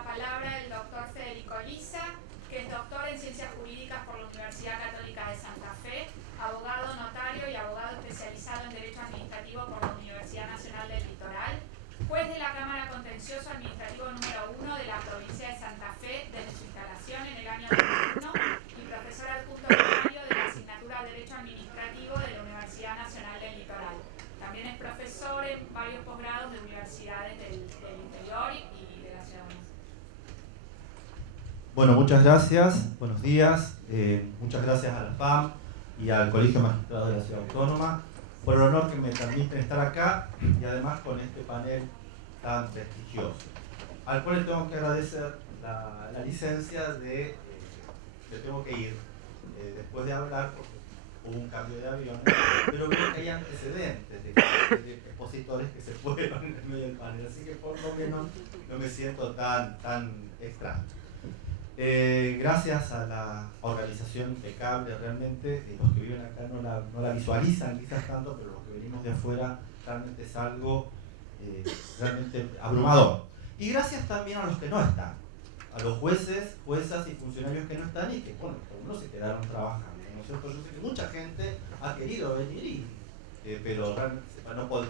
la palabra el doctor Federico Liza, que es doctor en Ciencias Jurídicas por la Universidad Católica de Santa Fe, abogado notario y abogado especializado en Derecho Administrativo por la Universidad Nacional del Litoral, juez de la Cámara Contencioso Administrativo número 1 de la provincia de Santa Fe desde su instalación en el año 2001 y profesor adjunto honorario de la asignatura de Derecho Administrativo de la Universidad Nacional del Litoral. También es profesor en varios posgrados de universidades del interior y de la ciudad de Buenos Aires. Bueno, muchas gracias, buenos días, muchas gracias a la FAM y al Colegio de Magistrados de la Ciudad Autónoma por el honor que me permiten estar acá y además con este panel tan prestigioso, al cual le tengo que agradecer la licencia de, le tengo que ir después de hablar porque hubo un cambio de avión, pero veo que hay antecedentes de expositores que se fueron en el medio del panel, así que por lo menos no me siento tan extraño. Gracias a la organización impecable, realmente, los que viven acá no la visualizan quizás tanto, pero los que venimos de afuera realmente es algo realmente abrumador. Y gracias también a los que no están, a los jueces, juezas y funcionarios que no están y que, bueno, algunos se quedaron trabajando, ¿no es cierto? Yo sé que mucha gente ha querido venir, pero realmente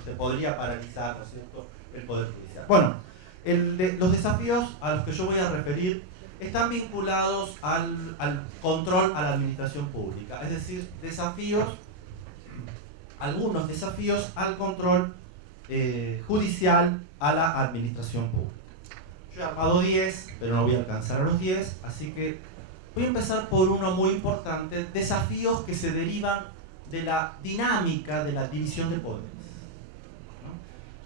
se podría paralizar, ¿no es cierto?, el Poder Judicial. Bueno, los desafíos a los que yo voy a referir están vinculados al control a la administración pública, es decir, algunos desafíos al control judicial a la administración pública. Yo he armado 10, pero no voy a alcanzar a los 10, así que voy a empezar por uno muy importante: desafíos que se derivan de la dinámica de la división de poderes.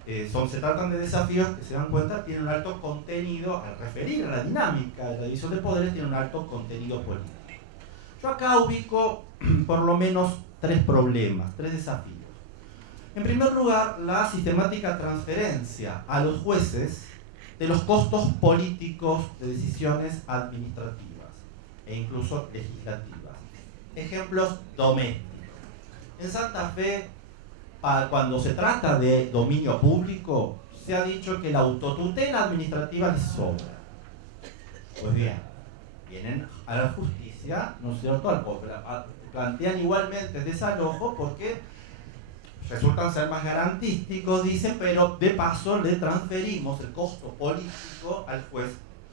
Se tratan de desafíos que, se dan cuenta, tienen un alto contenido, al referir a la dinámica de la división de poderes, tienen un alto contenido político. Yo acá ubico por lo menos 3 problemas, 3 desafíos. En primer lugar, la sistemática transferencia a los jueces de los costos políticos de decisiones administrativas e incluso legislativas. Ejemplos domésticos. En Santa Fe, cuando se trata de dominio público, se ha dicho que la autotutela administrativa les sobra. Pues bien, vienen a la justicia, ¿no es cierto?, plantean igualmente desalojo porque resultan ser más garantísticos, dicen, pero de paso le transferimos el costo político al juez,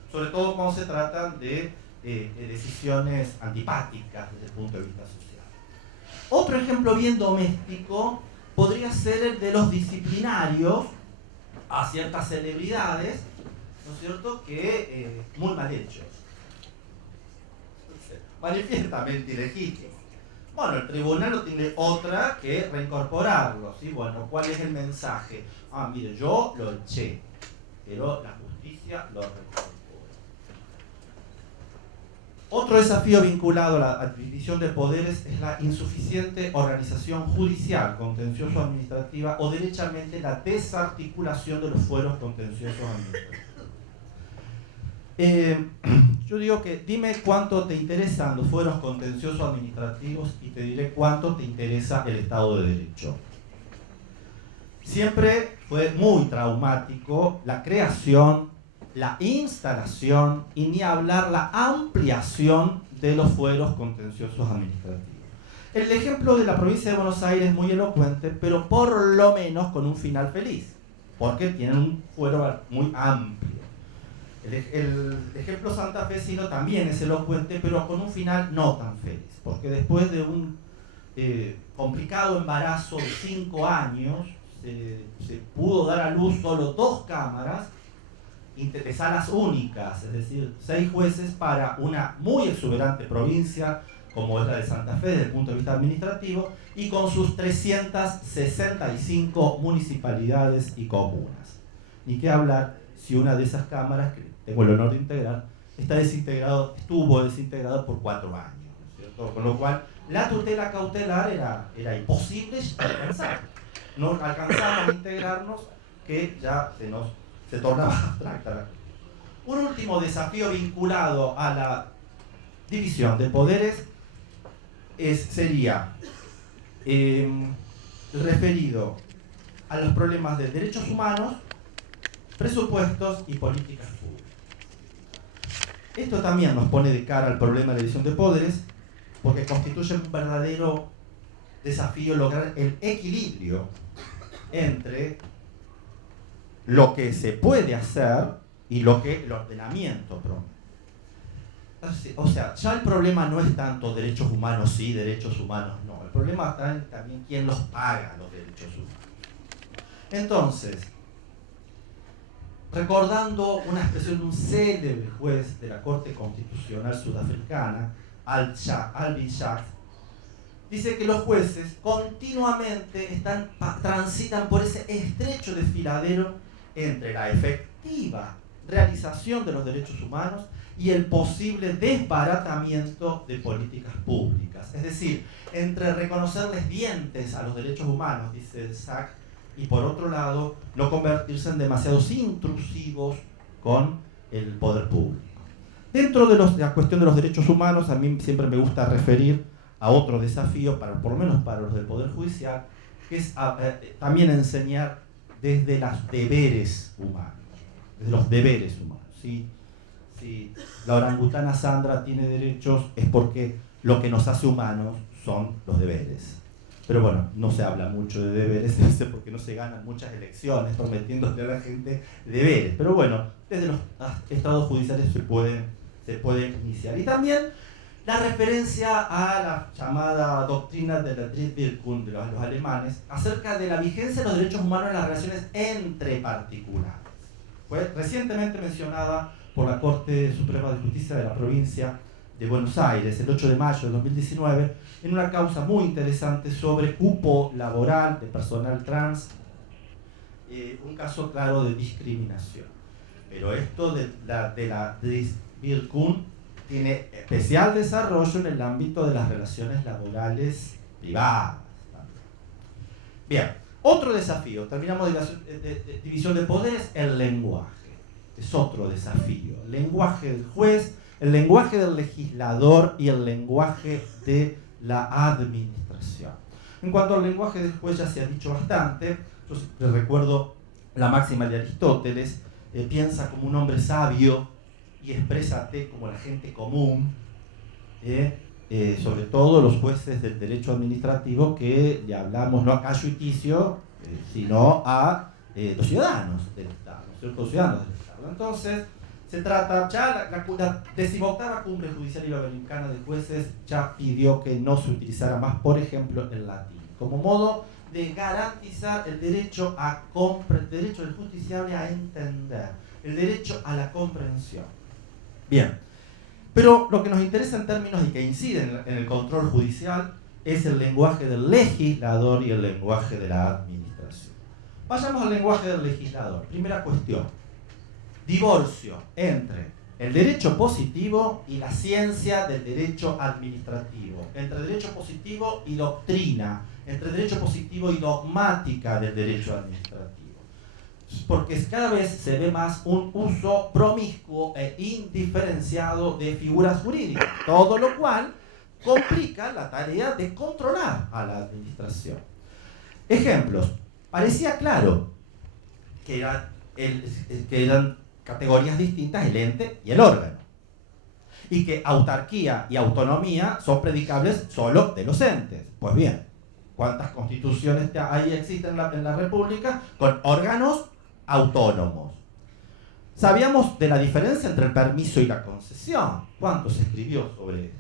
sobre todo cuando se tratan de decisiones antipáticas desde el punto de vista social. Otro ejemplo bien doméstico podría ser el de los disciplinarios a ciertas celebridades, ¿no es cierto?, que muy mal hechos, manifiestamente ilegítimos. Bueno, el tribunal no tiene otra que reincorporarlos, ¿sí? Bueno, ¿cuál es el mensaje? Mire, yo lo eché, pero la justicia lo reincorporó. Otro desafío vinculado a la división de poderes es la insuficiente organización judicial, contencioso-administrativa, o derechamente la desarticulación de los fueros contenciosos administrativos. Yo digo que dime cuánto te interesan los fueros contenciosos administrativos y te diré cuánto te interesa el Estado de Derecho. Siempre fue muy traumático la creación, la instalación y ni hablar la ampliación de los fueros contenciosos administrativos. El ejemplo de la provincia de Buenos Aires es muy elocuente, pero por lo menos con un final feliz, porque tienen un fuero muy amplio. El ejemplo santafesino también es elocuente, pero con un final no tan feliz, porque después de un complicado embarazo de 5 años, se pudo dar a luz solo 2 cámaras de salas únicas, es decir, 6 jueces para una muy exuberante provincia como es la de Santa Fe desde el punto de vista administrativo, y con sus 365 municipalidades y comunas. Ni qué hablar si una de esas cámaras, que tengo el honor de integrar, estuvo desintegrado por 4 años, ¿no es cierto? Con lo cual la tutela cautelar era imposible alcanzar. No alcanzamos a integrarnos, que ya se tornaba abstracta. Un último desafío vinculado a la división de poderes sería referido a los problemas de derechos humanos, presupuestos y políticas públicas. Esto también nos pone de cara al problema de la división de poderes, porque constituye un verdadero desafío lograr el equilibrio entre lo que se puede hacer y lo que el ordenamiento promete. O sea, ya el problema no es tanto derechos humanos sí, derechos humanos no. El problema está en también quién los paga, los derechos humanos. Entonces, recordando una expresión de un célebre juez de la Corte Constitucional Sudafricana, Albin Jacques, dice que los jueces continuamente transitan por ese estrecho desfiladero entre la efectiva realización de los derechos humanos y el posible desbaratamiento de políticas públicas. Es decir, entre reconocerles dientes a los derechos humanos, dice Jacques, y por otro lado, no convertirse en demasiados intrusivos con el poder público. Dentro de la cuestión de los derechos humanos, a mí siempre me gusta referir a otro desafío, por lo menos para los del Poder Judicial, que es también enseñar desde los deberes humanos. Desde los deberes humanos. Si la orangutana Sandra tiene derechos, es porque lo que nos hace humanos son los deberes. Pero bueno, no se habla mucho de deberes, porque no se ganan muchas elecciones prometiéndole a la gente deberes. Pero bueno, desde los estados judiciales se puede iniciar. Y también la referencia a la llamada doctrina de la Drittwirkung de los alemanes acerca de la vigencia de los derechos humanos en las relaciones entre particulares. Fue recientemente mencionada por la Corte Suprema de Justicia de la provincia de Buenos Aires, el 8 de mayo de 2019, en una causa muy interesante sobre cupo laboral de personal trans, un caso claro de discriminación. Pero esto de la Drittwirkung tiene especial desarrollo en el ámbito de las relaciones laborales privadas. Bien, otro desafío, terminamos de división de poderes, el lenguaje. Es otro desafío. El lenguaje del juez, el lenguaje del legislador y el lenguaje de la administración. En cuanto al lenguaje del juez ya se ha dicho bastante. Yo les recuerdo la máxima de Aristóteles, piensa como un hombre sabio y exprésate como la gente común, sobre todo los jueces del derecho administrativo, que le hablamos no a Cayo y Ticio, sino a los ciudadanos del Estado, los ciudadanos del Estado. Entonces, se trata, ya la 18ª Cumbre Judicial Iberoamericana de Jueces ya pidió que no se utilizara más, por ejemplo, el latín, como modo de garantizar el derecho el derecho del justiciable a entender, el derecho a la comprensión. Bien, pero lo que nos interesa en términos y que incide en el control judicial es el lenguaje del legislador y el lenguaje de la administración. Vayamos al lenguaje del legislador. Primera cuestión. Divorcio entre el derecho positivo y la ciencia del derecho administrativo, entre derecho positivo y doctrina, entre derecho positivo y dogmática del derecho administrativo. Porque cada vez se ve más un uso promiscuo e indiferenciado de figuras jurídicas, todo lo cual complica la tarea de controlar a la administración. Ejemplos. Parecía claro que eran categorías distintas el ente y el órgano, y que autarquía y autonomía son predicables solo de los entes. Pues bien, ¿cuántas constituciones existen en la República con órganos autónomos? Sabíamos de la diferencia entre el permiso y la concesión. ¿Cuánto se escribió sobre esto?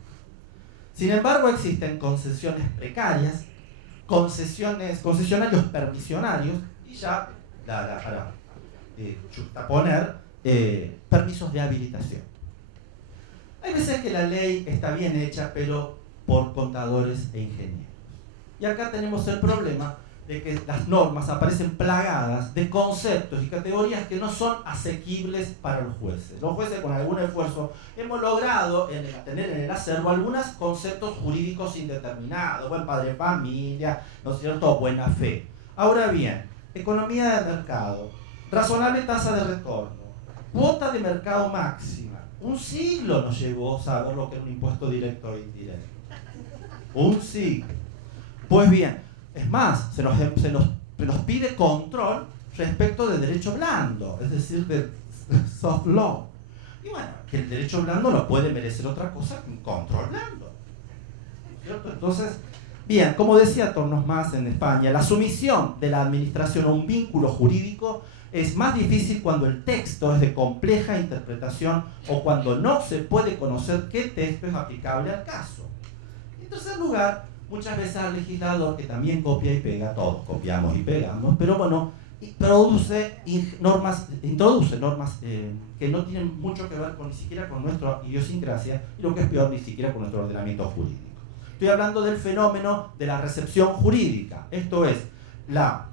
Sin embargo, existen concesiones precarias, concesionarios permisionarios, y ya para justaponer permisos de habilitación. Hay veces que la ley está bien hecha, pero por contadores e ingenieros. Y acá tenemos el problema de que las normas aparecen plagadas de conceptos y categorías que no son asequibles para los jueces. Los jueces, con algún esfuerzo, hemos logrado tener en el acervo algunos conceptos jurídicos indeterminados, buen padre de familia, ¿no es cierto?, buena fe. Ahora bien, economía de mercado, razonable tasa de retorno, cuota de mercado máxima. Un siglo nos llevó a saber lo que era un impuesto directo e indirecto. Un siglo. Pues bien, es más, se nos pide control respecto de derecho blando, es decir, de soft law. Y bueno, que el derecho blando no puede merecer otra cosa que un control blando, ¿cierto? Entonces, bien, como decía Tornos Mas en España, la sumisión de la administración a un vínculo jurídico es más difícil cuando el texto es de compleja interpretación o cuando no se puede conocer qué texto es aplicable al caso. En tercer lugar, muchas veces al legislador, que también copia y pega, todos copiamos y pegamos, pero bueno, introduce normas que no tienen mucho que ver ni siquiera con nuestra idiosincrasia y lo que es peor, ni siquiera con nuestro ordenamiento jurídico. Estoy hablando del fenómeno de la recepción jurídica, esto es, la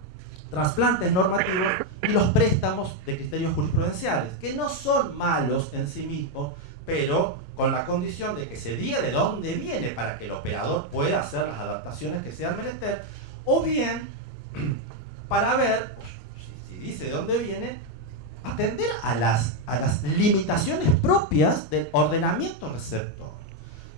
trasplantes normativos y los préstamos de criterios jurisprudenciales, que no son malos en sí mismos, pero con la condición de que se diga de dónde viene para que el operador pueda hacer las adaptaciones que sean menester, o bien para ver, si dice de dónde viene, atender a las limitaciones propias del ordenamiento receptor.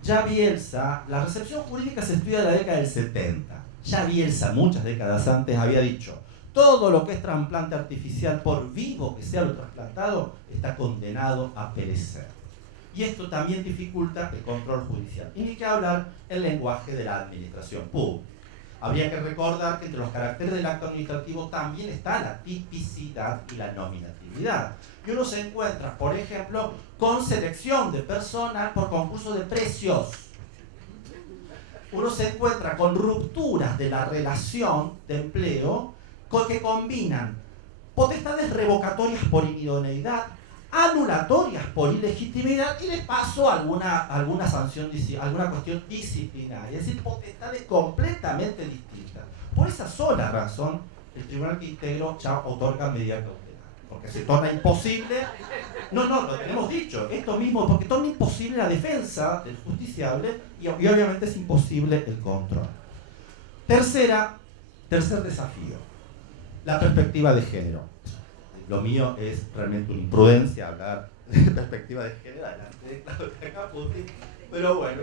Ya Bielsa, la recepción jurídica se estudia en la década del 70. Ya Bielsa, muchas décadas antes, había dicho: todo lo que es trasplante artificial, por vivo que sea lo trasplantado, está condenado a perecer. Y esto también dificulta el control judicial. Y ni que hablar el lenguaje de la administración pública. Habría que recordar que entre los caracteres del acto administrativo también está la tipicidad y la nominatividad. Y uno se encuentra, por ejemplo, con selección de personal por concurso de precios. Uno se encuentra con rupturas de la relación de empleo que combinan potestades revocatorias por inidoneidad, anulatorias por ilegitimidad y de paso alguna sanción, alguna cuestión disciplinaria, es decir, potestades completamente distintas. Por esa sola razón, el tribunal que integró ya otorga medida cautelar, porque se torna imposible, lo tenemos dicho, esto mismo, porque torna imposible la defensa del justiciable y obviamente es imposible el control. Tercer desafío, la perspectiva de género. Lo mío es realmente una imprudencia hablar de perspectiva de género delante de Claudia Caputi, pero bueno,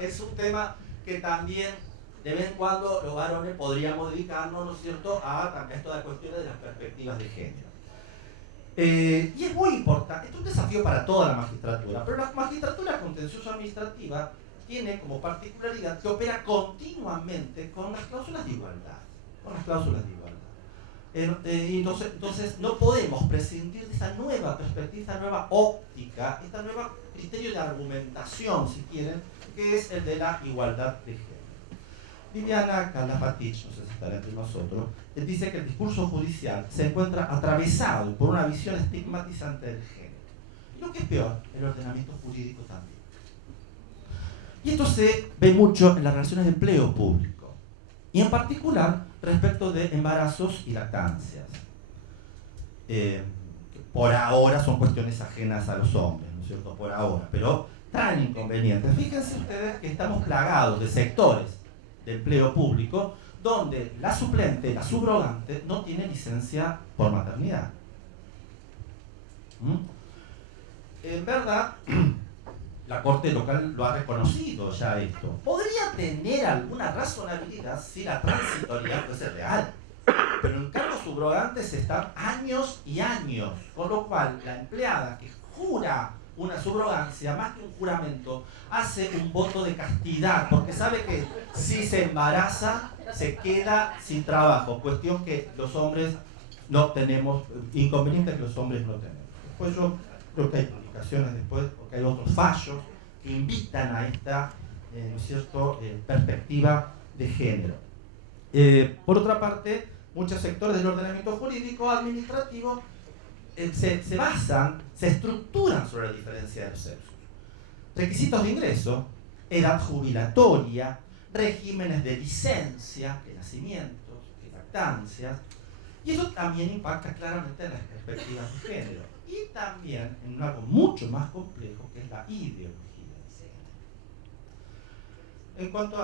es un tema que también de vez en cuando los varones podríamos dedicarnos, ¿no es cierto?, a esto de cuestiones de las perspectivas de género. Y es muy importante, esto es un desafío para toda la magistratura, pero la magistratura contencioso administrativa tiene como particularidad que opera continuamente con las cláusulas de igualdad. Entonces no podemos prescindir de esta nueva perspectiva, esta nueva óptica, este nuevo criterio de argumentación, si quieren, que es el de la igualdad de género. Viviana Calafatich, no sé si estará entre nosotros, dice que el discurso judicial se encuentra atravesado por una visión estigmatizante del género. Y lo que es peor, el ordenamiento jurídico también. Y esto se ve mucho en las relaciones de empleo público, y en particular respecto de embarazos y lactancias. Por ahora son cuestiones ajenas a los hombres, ¿no es cierto? Por ahora, pero tan inconvenientes. Fíjense ustedes que estamos plagados de sectores de empleo público donde la suplente, la subrogante, no tiene licencia por maternidad. En verdad, la Corte Local lo ha reconocido ya esto. Podría tener alguna razonabilidad si la transitoriedad fuese real, pero en cargos subrogantes están años y años, con lo cual la empleada que jura una subrogancia, más que un juramento, hace un voto de castidad, porque sabe que si se embaraza, se queda sin trabajo, cuestión que los hombres no tenemos, inconvenientes que los hombres no tenemos. Después yo creo que hay publicaciones después, porque hay otros fallos que invitan a esta ¿no es cierto?, perspectiva de género. Por otra parte, muchos sectores del ordenamiento jurídico administrativo se basan, se estructuran sobre la diferencia de los sexos. Requisitos de ingreso, edad jubilatoria, regímenes de licencia, de nacimientos, de lactancias, y eso también impacta claramente en las perspectivas de género. Y también en algo mucho más complejo, que es la ideología de género. En cuanto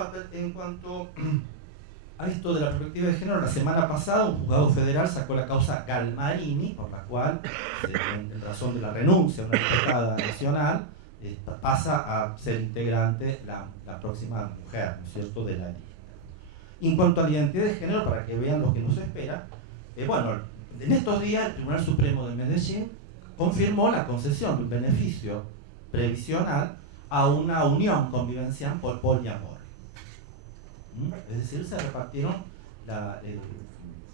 a esto de la perspectiva de género, la semana pasada un juzgado federal sacó la causa Galmarini, por la cual, en razón de la renuncia a una diputada nacional, pasa a ser integrante la próxima mujer, ¿no es cierto?, de la lista. En cuanto a la identidad de género, para que vean lo que nos espera, bueno, en estos días el Tribunal Supremo de Medellín confirmó la concesión de un beneficio previsional a una unión convivencial por poliamor. Es decir, se repartieron, el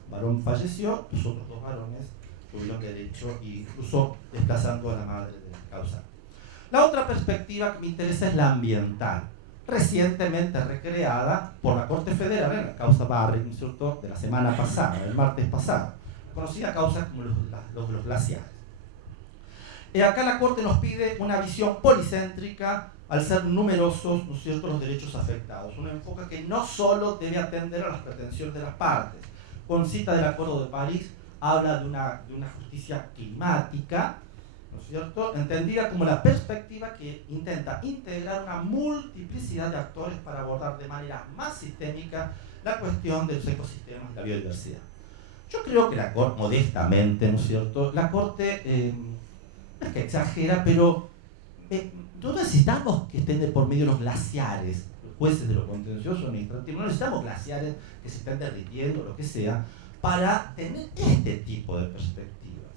varón falleció, los otros dos varones tuvieron derecho, incluso desplazando a la madre de la causa. La otra perspectiva que me interesa es la ambiental, recientemente recreada por la Corte Federal en la causa Barry, ¿cierto?, de la semana pasada, el martes pasado, conocida causa como los glaciares. Acá la Corte nos pide una visión policéntrica al ser numerosos, ¿no es cierto?, los derechos afectados. Un enfoque que no solo debe atender a las pretensiones de las partes. Con cita del Acuerdo de París, habla de una justicia climática, ¿no es cierto?, entendida como la perspectiva que intenta integrar una multiplicidad de actores para abordar de manera más sistémica la cuestión de los ecosistemas y la biodiversidad. Yo creo que la Corte, modestamente, ¿no es cierto?, la Corte no es que exagera, pero no necesitamos que estén de por medio los glaciares, los jueces de lo contencioso administrativo, no necesitamos glaciares que se estén derritiendo, lo que sea, para tener este tipo de perspectivas.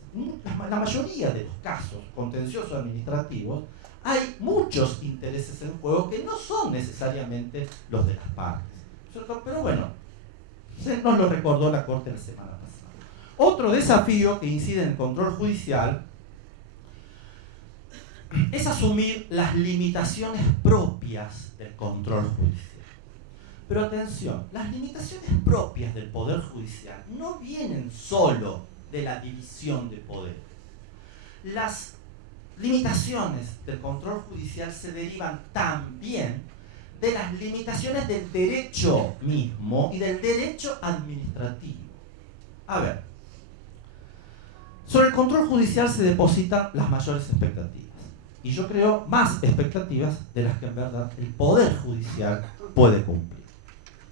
La mayoría de los casos contenciosos administrativos hay muchos intereses en juego que no son necesariamente los de las partes, ¿cierto? Pero bueno, nos lo recordó la Corte la semana pasada. Otro desafío que incide en el control judicial es asumir las limitaciones propias del control judicial. Pero atención, las limitaciones propias del Poder Judicial no vienen solo de la división de poderes. Las limitaciones del control judicial se derivan también de las limitaciones del derecho mismo y del derecho administrativo. A ver, sobre el control judicial se depositan las mayores expectativas. Y yo creo más expectativas de las que en verdad el Poder Judicial puede cumplir.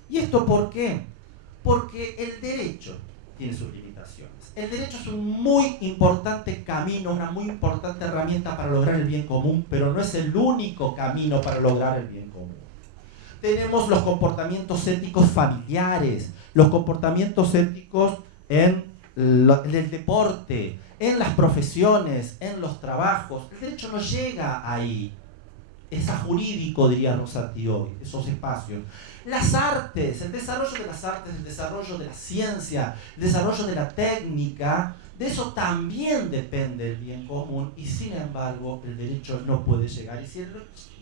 ¿Y esto por qué? Porque el derecho tiene sus limitaciones. El derecho es un muy importante camino, una muy importante herramienta para lograr el bien común, pero no es el único camino para lograr el bien común. Tenemos los comportamientos éticos familiares, los comportamientos éticos en el deporte, en las profesiones, en los trabajos. El derecho no llega ahí. Es jurídico, diría Rosati hoy, esos espacios. Las artes, el desarrollo de las artes, el desarrollo de la ciencia, el desarrollo de la técnica, de eso también depende el bien común y sin embargo el derecho no puede llegar. Y si el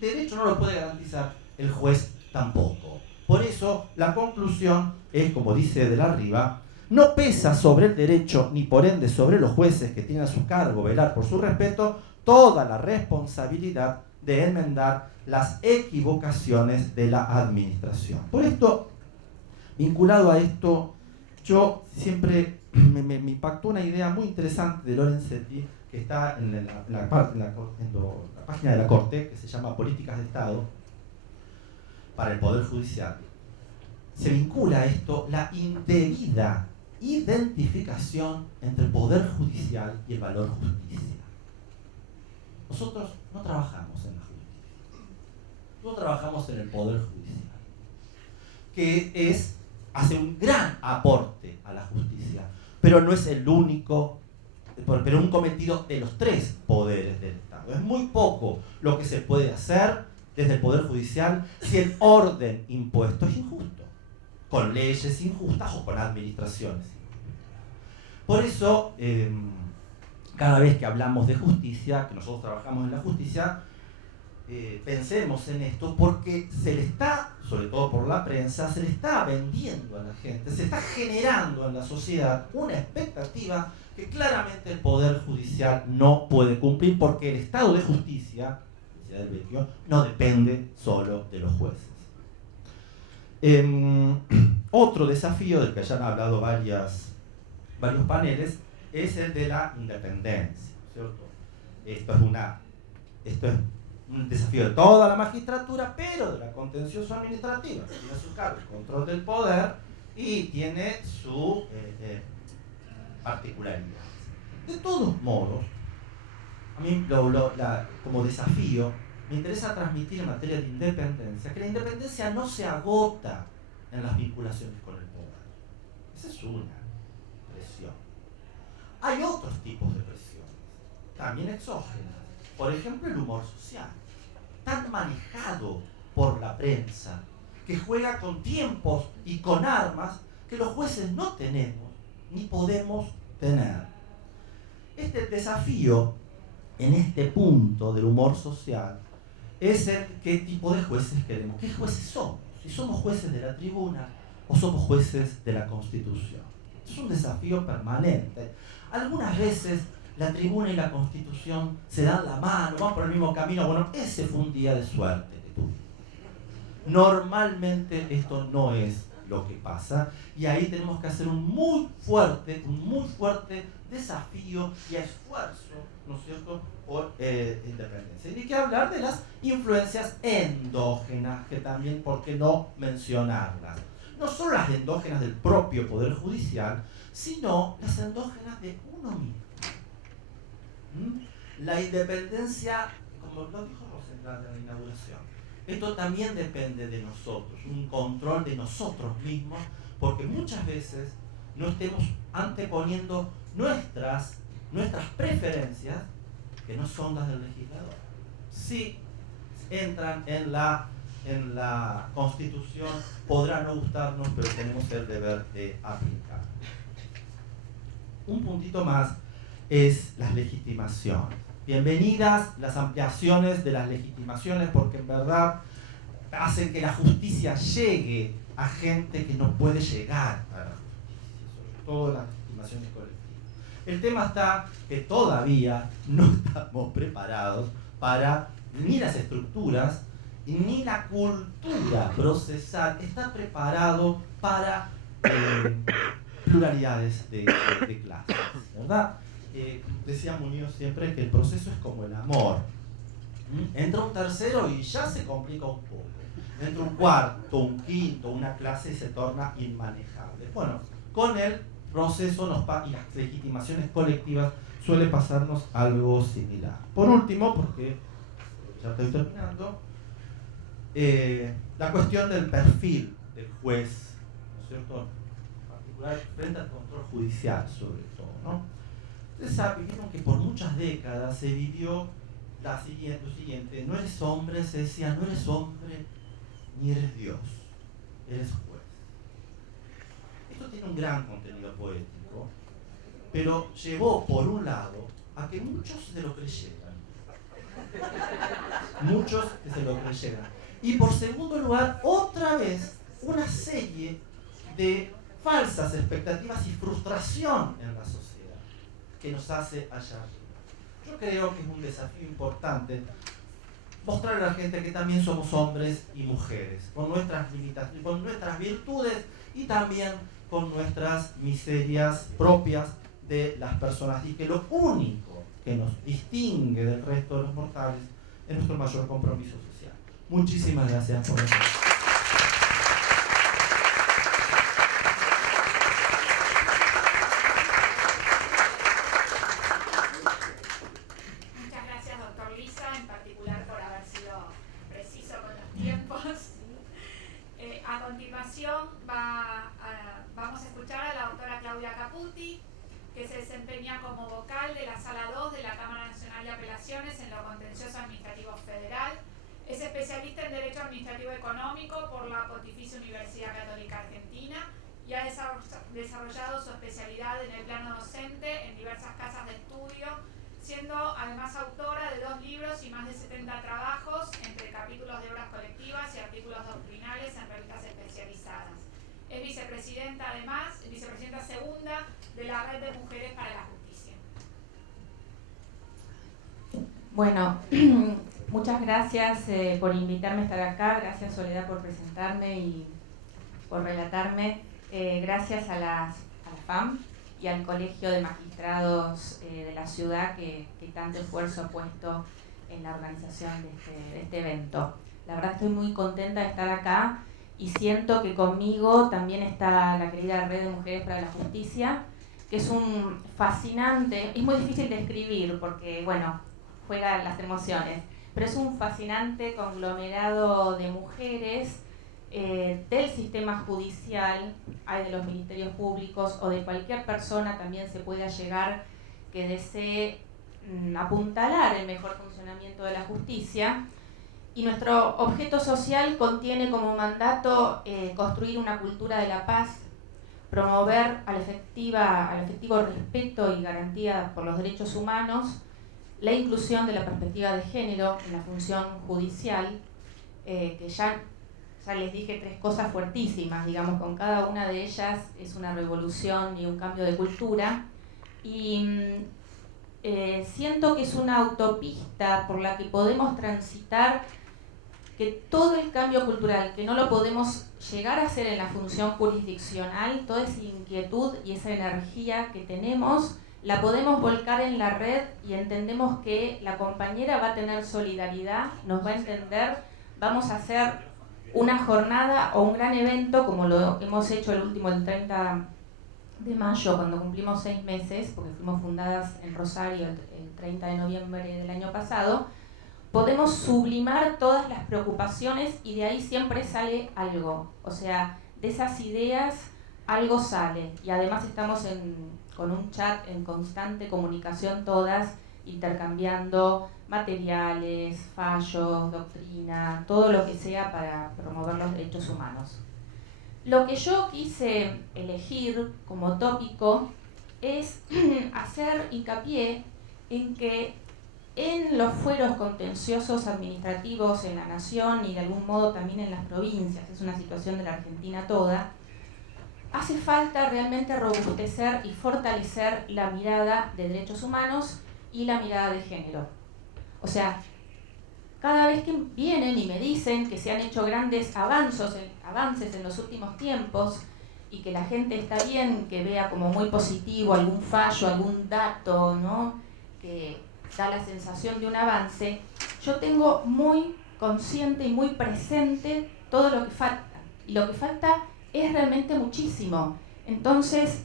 derecho no lo puede garantizar, el juez tampoco. Por eso la conclusión es, como dice de la Riva, no pesa sobre el derecho ni por ende sobre los jueces que tienen a su cargo velar por su respeto toda la responsabilidad de enmendar las equivocaciones de la administración. Por esto, vinculado a esto, yo siempre me impactó una idea muy interesante de Lorenzetti que está en la página de la Corte, que se llama Políticas de Estado para el Poder Judicial. Se vincula a esto la indebida identificación entre el Poder Judicial y el valor justicia. Nosotros no trabajamos en la justicia, no trabajamos en el Poder Judicial, que hace un gran aporte a la justicia, pero no es el único, pero un cometido de los tres poderes del Estado. Es muy poco lo que se puede hacer desde el Poder Judicial si el orden impuesto es injusto, con leyes injustas o con administraciones injustas. Por eso, cada vez que hablamos de justicia, que nosotros trabajamos en la justicia, pensemos en esto porque se le está, sobre todo por la prensa, se le está vendiendo a la gente, se está generando en la sociedad una expectativa que claramente el Poder Judicial no puede cumplir porque el Estado de Justicia, decía Del Vecchio, no depende solo de los jueces. Otro desafío del que ya han hablado varios paneles es el de la independencia, ¿cierto? Esto es un desafío de toda la magistratura, pero de la contencioso administrativa, que tiene a su cargo el control del poder y tiene su particularidad. De todos modos, a mí como desafío me interesa transmitir en materia de independencia que la independencia no se agota en las vinculaciones con el poder. Esa es una presión. Hay otros tipos de presiones. también exógenas. Por ejemplo, el humor social, tan manejado por la prensa, que juega con tiempos y con armas que los jueces no tenemos ni podemos tener. Este desafío, en este punto del humor social, es el qué tipo de jueces queremos, qué jueces somos, si somos jueces de la tribuna o somos jueces de la Constitución. Es un desafío permanente. Algunas veces la tribuna y la Constitución se dan la mano, van por el mismo camino. Bueno, ese fue un día de suerte que tuvimos. Normalmente esto no es lo que pasa, y ahí tenemos que hacer un muy fuerte desafío y esfuerzo, ¿no es cierto?, por independencia. Y hay que hablar de las influencias endógenas, que también, ¿por qué no mencionarlas? No solo las endógenas del propio Poder Judicial, sino las endógenas de uno mismo. La independencia, como lo dijo Rosenblatt en la inauguración, esto también depende de nosotros, un control de nosotros mismos, porque muchas veces no estemos anteponiendo nuestras preferencias, que no son las del legislador. Si entran en la Constitución, podrá no gustarnos, pero tenemos el deber de aplicar. Un puntito más es las legitimaciones. Bienvenidas las ampliaciones de las legitimaciones, porque en verdad hacen que la justicia llegue a gente que no puede llegar a la justicia, sobre todo las legitimaciones colectivas. El tema está que todavía no estamos preparados para ni las estructuras ni la cultura procesal está preparado para pluralidades de clases, ¿verdad? Decía Muñoz siempre que el proceso es como el amor. Entra un tercero y ya se complica un poco. Entra un cuarto, un quinto, una clase y se torna inmanejable. Bueno, con el proceso y las legitimaciones colectivas suele pasarnos algo similar. Por último, porque ya estoy terminando, la cuestión del perfil del juez, ¿no es cierto?, en particular frente al control judicial sobre todo, ¿no? Ustedes vivieron que por muchas décadas se vivió lo siguiente: no eres hombre, se decía, no eres hombre ni eres Dios, eres juez. Esto tiene un gran contenido poético, pero llevó por un lado a que muchos se lo creyeran. Muchos que se lo creyeran. Y por segundo lugar, otra vez, una serie de falsas expectativas y frustración en la sociedad que nos hace allá. Yo creo que es un desafío importante mostrarle a la gente que también somos hombres y mujeres, con nuestras limitaciones, con nuestras virtudes y también con nuestras miserias propias de las personas, y que lo único que nos distingue del resto de los mortales es nuestro mayor compromiso social. Muchísimas gracias por venir. Muchas gracias, doctor Lisa, en particular por haber sido preciso con los tiempos. A continuación vamos a escuchar a la doctora Claudia Caputi, que se desempeña como vocal de la Sala 2 de la Cámara Nacional de Apelaciones en lo Contencioso Administrativo Federal. Es especialista en Derecho Administrativo Económico por la Pontificia Universidad Católica Argentina y ha desarrollado su especialidad en el plano docente en diversas casas de estudio, siendo además autora de 2 libros y más de 70 trabajos entre capítulos de obras colectivas y artículos doctrinales en revistas especializadas. Es vicepresidenta segunda de la Red de Mujeres para la Justicia. Bueno, muchas gracias por invitarme a estar acá, gracias Soledad por presentarme y por relatarme, gracias a la FAM y al Colegio de Magistrados de la ciudad que tanto esfuerzo ha puesto en la organización de este evento. La verdad estoy muy contenta de estar acá y siento que conmigo también está la querida Red de Mujeres para la Justicia, que es un fascinante, es muy difícil de escribir porque, bueno, juega las emociones, pero es un fascinante conglomerado de mujeres del sistema judicial, hay de los ministerios públicos o de cualquier persona también se pueda llegar que desee apuntalar el mejor funcionamiento de la justicia, y nuestro objeto social contiene como mandato construir una cultura de la paz, promover al efectivo respeto y garantía por los derechos humanos, la inclusión de la perspectiva de género en la función judicial, que ya les dije 3 cosas fuertísimas, digamos, con cada una de ellas es una revolución y un cambio de cultura, y siento que es una autopista por la que podemos transitar, que todo el cambio cultural, que no lo podemos llegar a hacer en la función jurisdiccional, toda esa inquietud y esa energía que tenemos, la podemos volcar en la red, y entendemos que la compañera va a tener solidaridad, nos va a entender, vamos a hacer una jornada o un gran evento como lo hemos hecho el 30 de mayo, cuando cumplimos 6 meses, porque fuimos fundadas en Rosario el 30 de noviembre del año pasado. Podemos sublimar todas las preocupaciones y de ahí siempre sale algo. O sea, de esas ideas algo sale. Y además estamos con un chat en constante comunicación todas, intercambiando materiales, fallos, doctrina, todo lo que sea para promover los derechos humanos. Lo que yo quise elegir como tópico es hacer hincapié en que en los fueros contenciosos administrativos en la nación y de algún modo también en las provincias, es una situación de la Argentina toda, hace falta realmente robustecer y fortalecer la mirada de derechos humanos y la mirada de género. O sea, cada vez que vienen y me dicen que se han hecho grandes avances en los últimos tiempos y que la gente está bien, que vea como muy positivo algún fallo, algún dato, ¿no?, que da la sensación de un avance, yo tengo muy consciente y muy presente todo lo que falta. Y lo que falta es realmente muchísimo. Entonces,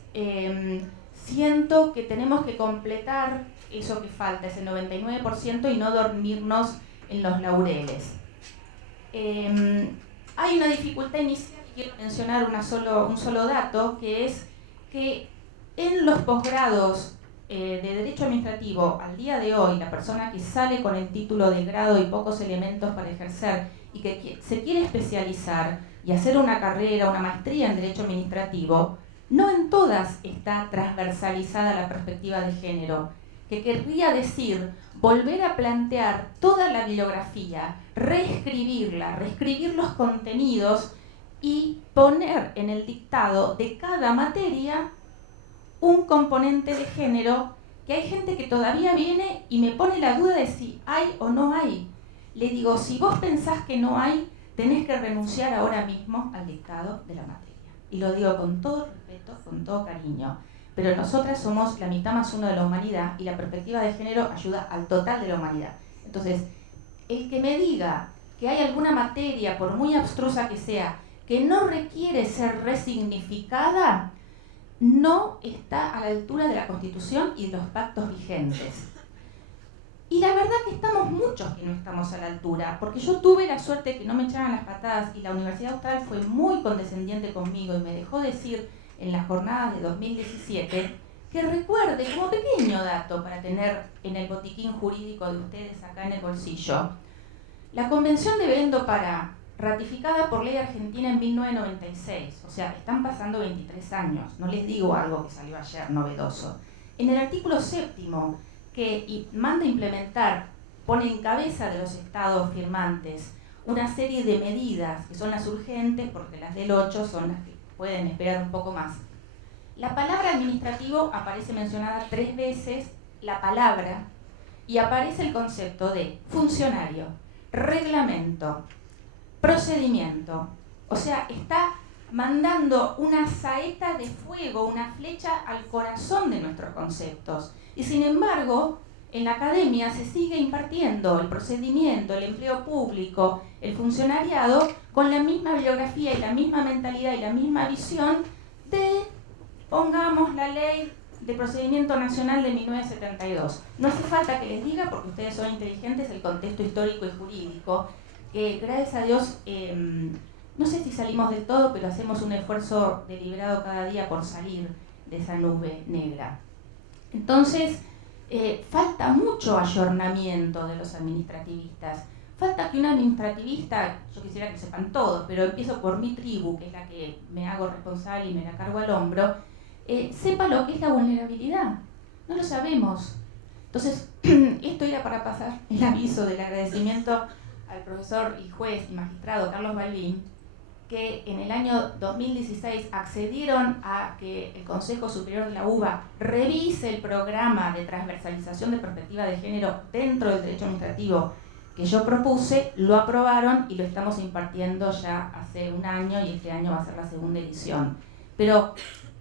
siento que tenemos que completar eso que falta, ese 99%, y no dormirnos en los laureles. Hay una dificultad inicial, y quiero mencionar un solo dato, que es que en los posgrados de Derecho Administrativo, al día de hoy, la persona que sale con el título de grado y pocos elementos para ejercer y que se quiere especializar y hacer una carrera, una maestría en Derecho Administrativo, no en todas está transversalizada la perspectiva de género, que querría decir volver a plantear toda la bibliografía, reescribirla, reescribir los contenidos y poner en el dictado de cada materia un componente de género, que hay gente que todavía viene y me pone la duda de si hay o no hay. Le digo, si vos pensás que no hay, tenés que renunciar ahora mismo al dictado de la materia. Y lo digo con todo respeto, con todo cariño. Pero nosotras somos la mitad más uno de la humanidad y la perspectiva de género ayuda al total de la humanidad. Entonces, el que me diga que hay alguna materia, por muy abstrusa que sea, que no requiere ser resignificada, no está a la altura de la Constitución y de los pactos vigentes. Y la verdad que estamos muchos que no estamos a la altura, porque yo tuve la suerte de que no me echaran las patadas y la Universidad Austral fue muy condescendiente conmigo y me dejó decir en las jornadas de 2017 que recuerde, como pequeño dato para tener en el botiquín jurídico de ustedes acá en el bolsillo, la Convención de Belén do Pará, ratificada por ley argentina en 1996, o sea, están pasando 23 años, no les digo algo que salió ayer novedoso. En el artículo 7º, que manda implementar, pone en cabeza de los estados firmantes una serie de medidas que son las urgentes, porque las del 8 son las que pueden esperar un poco más. La palabra administrativo aparece mencionada 3 veces, la palabra, y aparece el concepto de funcionario, reglamento, procedimiento. O sea, está mandando una saeta de fuego, una flecha al corazón de nuestros conceptos. Y sin embargo, en la academia se sigue impartiendo el procedimiento, el empleo público, el funcionariado, con la misma bibliografía y la misma mentalidad y la misma visión de, pongamos, la ley de procedimiento nacional de 1972. No hace falta que les diga, porque ustedes son inteligentes, el contexto histórico y jurídico, que gracias a Dios, no sé si salimos del todo, pero hacemos un esfuerzo deliberado cada día por salir de esa nube negra. Entonces, falta mucho ayornamiento de los administrativistas. Falta que un administrativista, yo quisiera que sepan todos, pero empiezo por mi tribu, que es la que me hago responsable y me la cargo al hombro, sepa lo que es la vulnerabilidad. No lo sabemos. Entonces, esto era para pasar el aviso del agradecimiento al profesor y juez y magistrado Carlos Balbín, que en el año 2016 accedieron a que el Consejo Superior de la UBA revise el programa de transversalización de perspectiva de género dentro del derecho administrativo que yo propuse, lo aprobaron y lo estamos impartiendo ya hace un año y este año va a ser la segunda edición.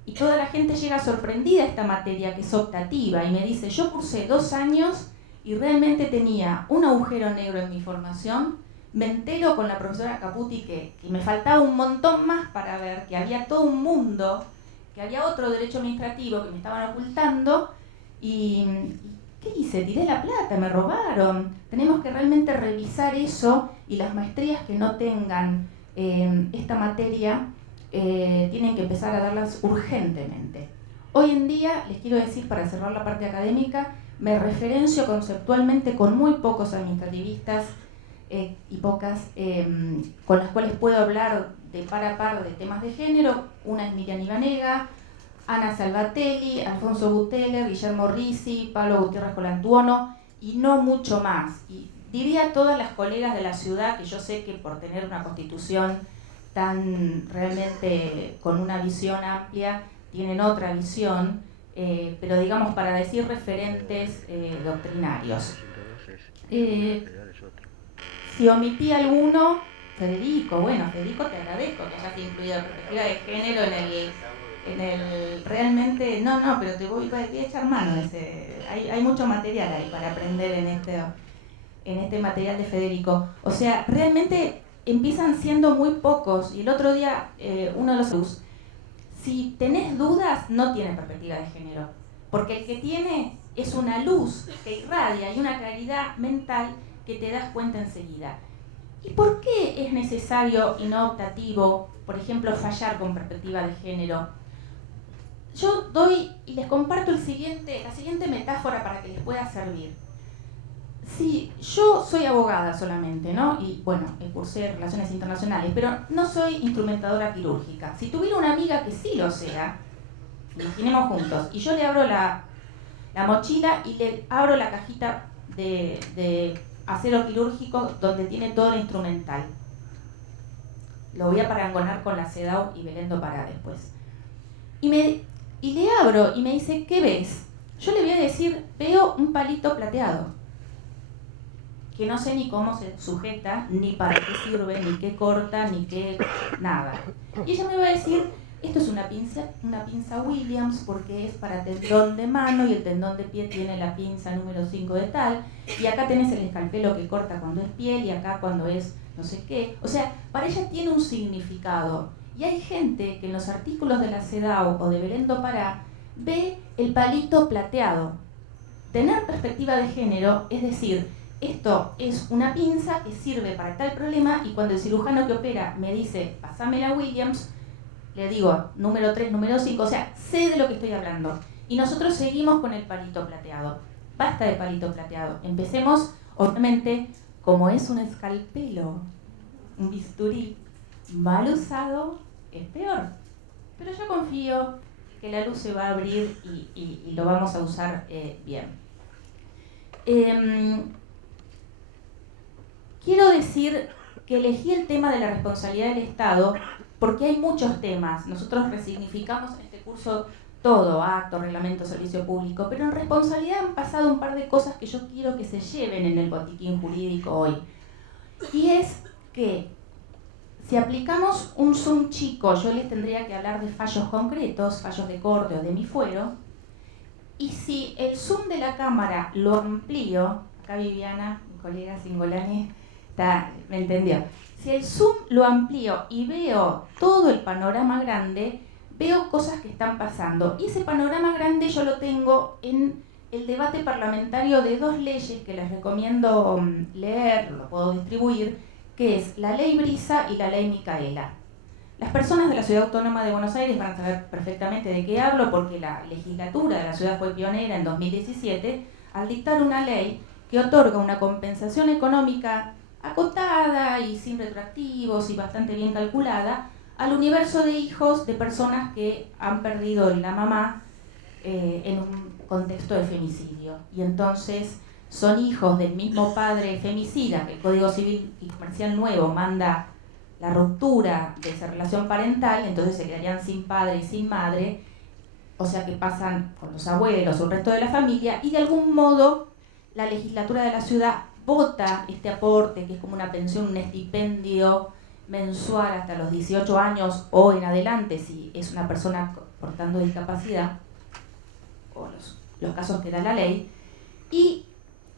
Y toda la gente llega sorprendida a esta materia que es optativa y me dice, yo cursé 2 años y realmente tenía un agujero negro en mi formación. Me entero con la profesora Caputi que me faltaba un montón más para ver, que había todo un mundo, que había otro derecho administrativo que me estaban ocultando y ¿qué hice? Tiré la plata, me robaron. Tenemos que realmente revisar eso y las maestrías que no tengan esta materia tienen que empezar a darlas urgentemente. Hoy en día, les quiero decir, para cerrar la parte académica, me referencio conceptualmente con muy pocos administrativistas y pocas con las cuales puedo hablar de par a par de temas de género. Una es Miriam Ibanega, Ana Salvatelli, Alfonso Buteler, Guillermo Risi, Pablo Gutiérrez Colantuono y no mucho más. Y diría a todas las colegas de la ciudad que yo sé que por tener una constitución tan realmente con una visión amplia tienen otra visión, pero digamos para decir referentes doctrinarios. Si omití alguno, Federico, te agradezco que hayas incluido la perspectiva de género en el realmente, pero te voy a echar mano de ese, hay mucho material ahí para aprender en este material de Federico. O sea, realmente empiezan siendo muy pocos y el otro día uno de los si tenés dudas no tiene perspectiva de género, porque el que tiene es una luz que irradia y una claridad mental que te das cuenta enseguida. ¿Y por qué es necesario y no optativo, por ejemplo, fallar con perspectiva de género? Yo doy y les comparto la siguiente metáfora para que les pueda servir. Si yo soy abogada solamente, ¿no? Y bueno, cursé Relaciones Internacionales, pero no soy instrumentadora quirúrgica. Si tuviera una amiga que sí lo sea, imaginemos juntos, y yo le abro la mochila y le abro la cajita de acero quirúrgico donde tiene todo el instrumental. Lo voy a parangonar con la CEDAW y Belén do Pará después. Y le abro y me dice, ¿qué ves? Yo le voy a decir, veo un palito plateado, que no sé ni cómo se sujeta, ni para qué sirve, ni qué corta, ni qué nada. Y ella me va a decir, esto es una pinza Williams porque es para tendón de mano y el tendón de pie tiene la pinza número 5 de tal, y acá tenés el escalpelo que corta cuando es piel y acá cuando es no sé qué. O sea, para ella tiene un significado. Y hay gente que en los artículos de la CEDAW o de Belén do Pará ve el palito plateado. Tener perspectiva de género es decir, esto es una pinza que sirve para tal problema y cuando el cirujano que opera me dice, pasame la Williams, le digo número 3, número 5, o sea, sé de lo que estoy hablando. Y nosotros seguimos con el palito plateado. Basta de palito plateado. Empecemos, obviamente, como es un escalpelo, un bisturí mal usado, es peor. Pero yo confío que la luz se va a abrir y lo vamos a usar bien. Quiero decir que elegí el tema de la responsabilidad del Estado porque hay muchos temas. Nosotros resignificamos en este curso todo, acto, reglamento, servicio público, pero en responsabilidad han pasado un par de cosas que yo quiero que se lleven en el botiquín jurídico hoy. Y es que si aplicamos un Zoom chico, yo les tendría que hablar de fallos concretos, fallos de corte o de mi fuero, y si el Zoom de la cámara lo amplío, acá Viviana, mi colega Singolani, me entendió. Si el Zoom lo amplío y veo todo el panorama grande, veo cosas que están pasando. Y ese panorama grande yo lo tengo en el debate parlamentario de 2 leyes que les recomiendo leer, lo puedo distribuir, que es la ley Brisa y la ley Micaela. Las personas de la Ciudad Autónoma de Buenos Aires van a saber perfectamente de qué hablo, porque la legislatura de la ciudad fue pionera en 2017 al dictar una ley que otorga una compensación económica acotada y sin retroactivos y bastante bien calculada al universo de hijos de personas que han perdido la mamá en un contexto de femicidio. Y entonces son hijos del mismo padre femicida, que el Código Civil y Comercial Nuevo manda la ruptura de esa relación parental, entonces se quedarían sin padre y sin madre, o sea que pasan con los abuelos o el resto de la familia, y de algún modo la legislatura de la ciudad vota este aporte, que es como una pensión, un estipendio mensual hasta los 18 años o en adelante, si es una persona portando discapacidad, o los casos que da la ley, y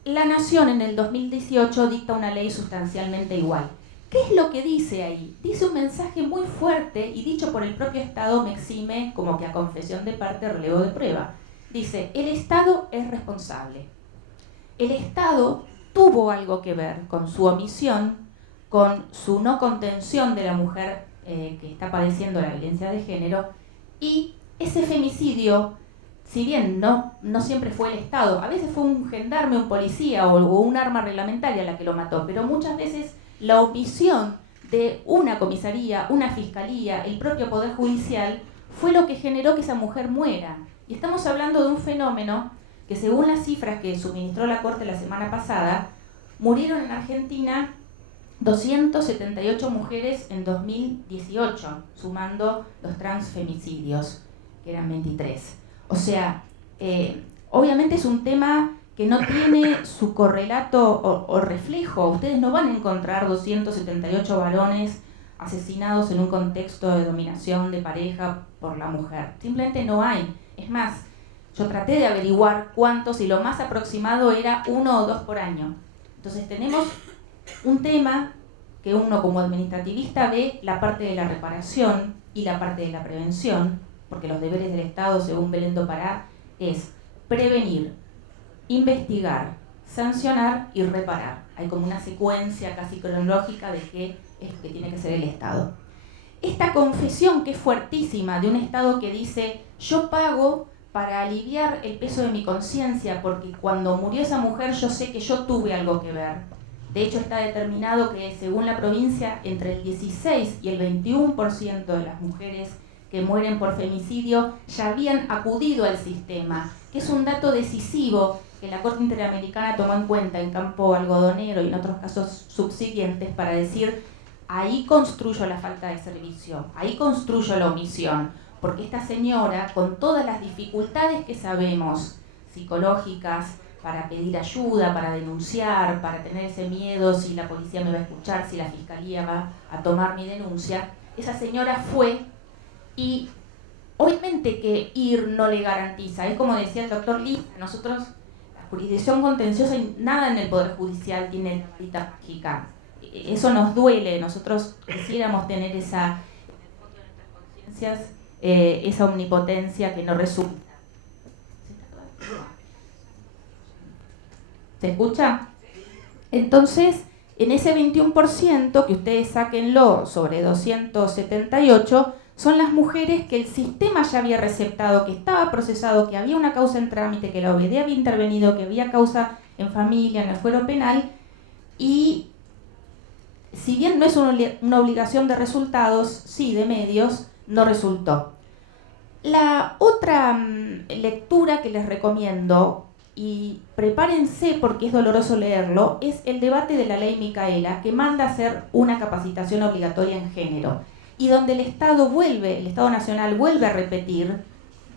la Nación en el 2018 dicta una ley sustancialmente igual. ¿Qué es lo que dice ahí? Dice un mensaje muy fuerte y dicho por el propio Estado me exime como que a confesión de parte relevo de prueba. Dice, el Estado es responsable. El Estado tuvo algo que ver con su omisión, con su no contención de la mujer que está padeciendo la violencia de género, y ese femicidio, si bien no siempre fue el Estado, a veces fue un gendarme, un policía o un arma reglamentaria la que lo mató, pero muchas veces la omisión de una comisaría, una fiscalía, el propio Poder Judicial, fue lo que generó que esa mujer muera. Y estamos hablando de un fenómeno que, según las cifras que suministró la Corte la semana pasada, murieron en Argentina 278 mujeres en 2018, sumando los transfemicidios, que eran 23. O sea, obviamente es un tema que no tiene su correlato o reflejo. Ustedes no van a encontrar 278 varones asesinados en un contexto de dominación de pareja por la mujer. Simplemente no hay. Es más, yo traté de averiguar cuántos y lo más aproximado era 1 o 2 por año. Entonces tenemos un tema que uno como administrativista ve la parte de la reparación y la parte de la prevención, porque los deberes del Estado, según Belén do Pará, es prevenir, investigar, sancionar y reparar. Hay como una secuencia casi cronológica de qué es lo que tiene que hacer el Estado. Esta confesión que es fuertísima de un Estado que dice yo pago para aliviar el peso de mi conciencia porque cuando murió esa mujer yo sé que yo tuve algo que ver. De hecho está determinado que según la provincia entre el 16 y el 21% de las mujeres que mueren por femicidio ya habían acudido al sistema, que es un dato decisivo que la Corte Interamericana tomó en cuenta en Campo Algodonero y en otros casos subsiguientes para decir ahí construyo la falta de servicio, ahí construyo la omisión, porque esta señora, con todas las dificultades que sabemos, psicológicas, para pedir ayuda, para denunciar, para tener ese miedo si la policía me va a escuchar, si la fiscalía va a tomar mi denuncia, esa señora fue y obviamente que ir no le garantiza. Es como decía el doctor Lee, nosotros, la jurisdicción contenciosa, y nada en el Poder Judicial tiene la varita mágica. Eso nos duele, nosotros quisiéramos tener esa, en el fondo de nuestras conciencias, esa omnipotencia que no resulta. ¿Se escucha? Entonces, en ese 21% que ustedes sáquenlo sobre 278, son las mujeres que el sistema ya había receptado, que estaba procesado, que había una causa en trámite, que la OBD había intervenido, que había causa en familia, en el fuero penal, y si bien no es una obligación de resultados, sí de medios, no resultó. La otra lectura que les recomiendo, y prepárense porque es doloroso leerlo, es el debate de la ley Micaela, que manda a hacer una capacitación obligatoria en género, y donde el Estado Nacional vuelve a repetir,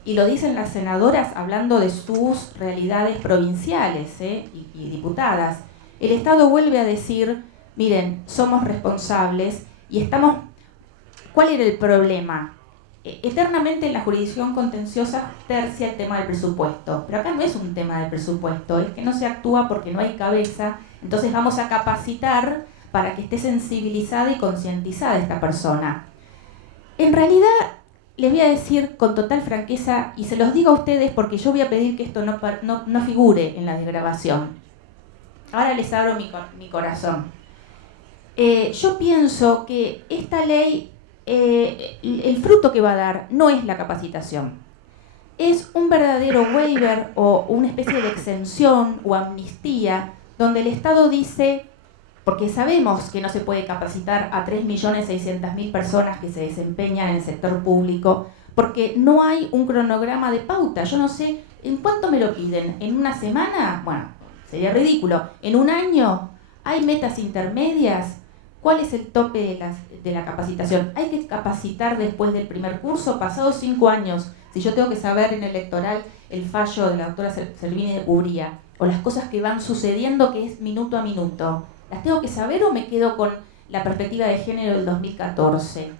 y lo dicen las senadoras hablando de sus realidades provinciales y diputadas, el Estado vuelve a decir, miren, somos responsables y estamos... ¿Cuál era el problema? Eternamente en la jurisdicción contenciosa tercia el tema del presupuesto, pero acá no es un tema de presupuesto, es que no se actúa porque no hay cabeza, entonces vamos a capacitar para que esté sensibilizada y concientizada esta persona. En realidad, les voy a decir con total franqueza, y se los digo a ustedes porque yo voy a pedir que esto no figure en la desgrabación. Ahora les abro mi corazón. Yo pienso que esta ley el fruto que va a dar no es la capacitación. Es un verdadero waiver o una especie de exención o amnistía donde el Estado dice, porque sabemos que no se puede capacitar a 3.600.000 personas que se desempeñan en el sector público, porque no hay un cronograma de pauta. Yo no sé, ¿en cuánto me lo piden? ¿En una semana? Bueno, sería ridículo. ¿En un año? ¿Hay metas intermedias? ¿Cuál es el tope de la capacitación? ¿Hay que capacitar después del primer curso? Pasados 5 años, si yo tengo que saber en el electoral el fallo de la doctora Servini de Cubría, o las cosas que van sucediendo, que es minuto a minuto, ¿las tengo que saber o me quedo con la perspectiva de género del 2014?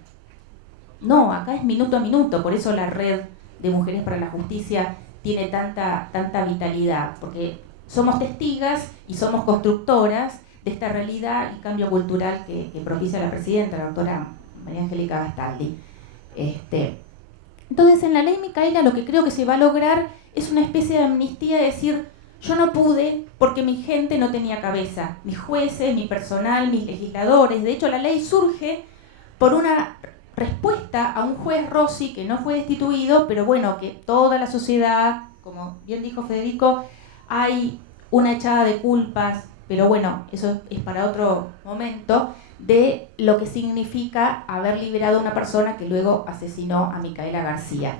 No, acá es minuto a minuto, por eso la red de Mujeres para la Justicia tiene tanta vitalidad, porque somos testigas y somos constructoras de esta realidad y cambio cultural que propicia la presidenta, la doctora María Angélica Gastaldi. Entonces, en la ley Micaela lo que creo que se va a lograr es una especie de amnistía, de decir, yo no pude porque mi gente no tenía cabeza, mis jueces, mi personal, mis legisladores. De hecho, la ley surge por una respuesta a un juez Rossi que no fue destituido, pero bueno, que toda la sociedad, como bien dijo Federico, hay una echada de culpas, pero bueno, eso es para otro momento, de lo que significa haber liberado a una persona que luego asesinó a Micaela García.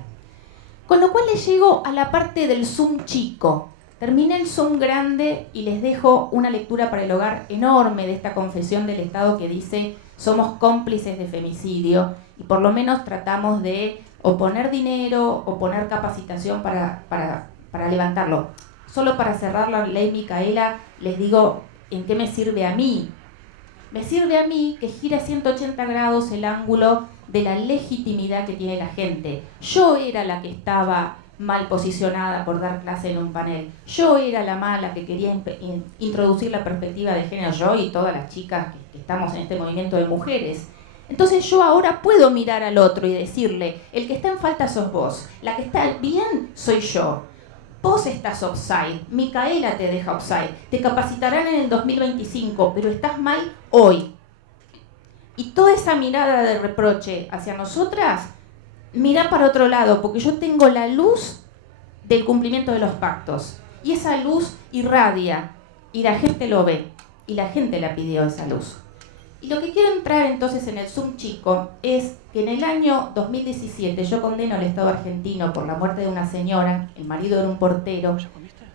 Con lo cual les llego a la parte del Zoom chico. Terminé el Zoom grande y les dejo una lectura para el hogar enorme de esta confesión del Estado que dice somos cómplices de femicidio y por lo menos tratamos de o poner dinero o poner capacitación para levantarlo. Solo para cerrar la ley Micaela les digo en qué me sirve a mí. Me sirve a mí que gira 180 grados el ángulo de la legitimidad que tiene la gente. Yo era la que estaba mal posicionada por dar clase en un panel. Yo era la mala que quería introducir la perspectiva de género, yo y todas las chicas que estamos en este movimiento de mujeres. Entonces yo ahora puedo mirar al otro y decirle, el que está en falta sos vos, la que está bien soy yo. Vos estás offside, Micaela te deja offside, te capacitarán en el 2025, pero estás mal hoy. Y toda esa mirada de reproche hacia nosotras, mira para otro lado, porque yo tengo la luz del cumplimiento de los pactos. Y esa luz irradia, y la gente lo ve, y la gente la pidió esa luz. Y lo que quiero entrar entonces en el Zoom chico es que en el año 2017 yo condeno al Estado argentino por la muerte de una señora, el marido de un portero.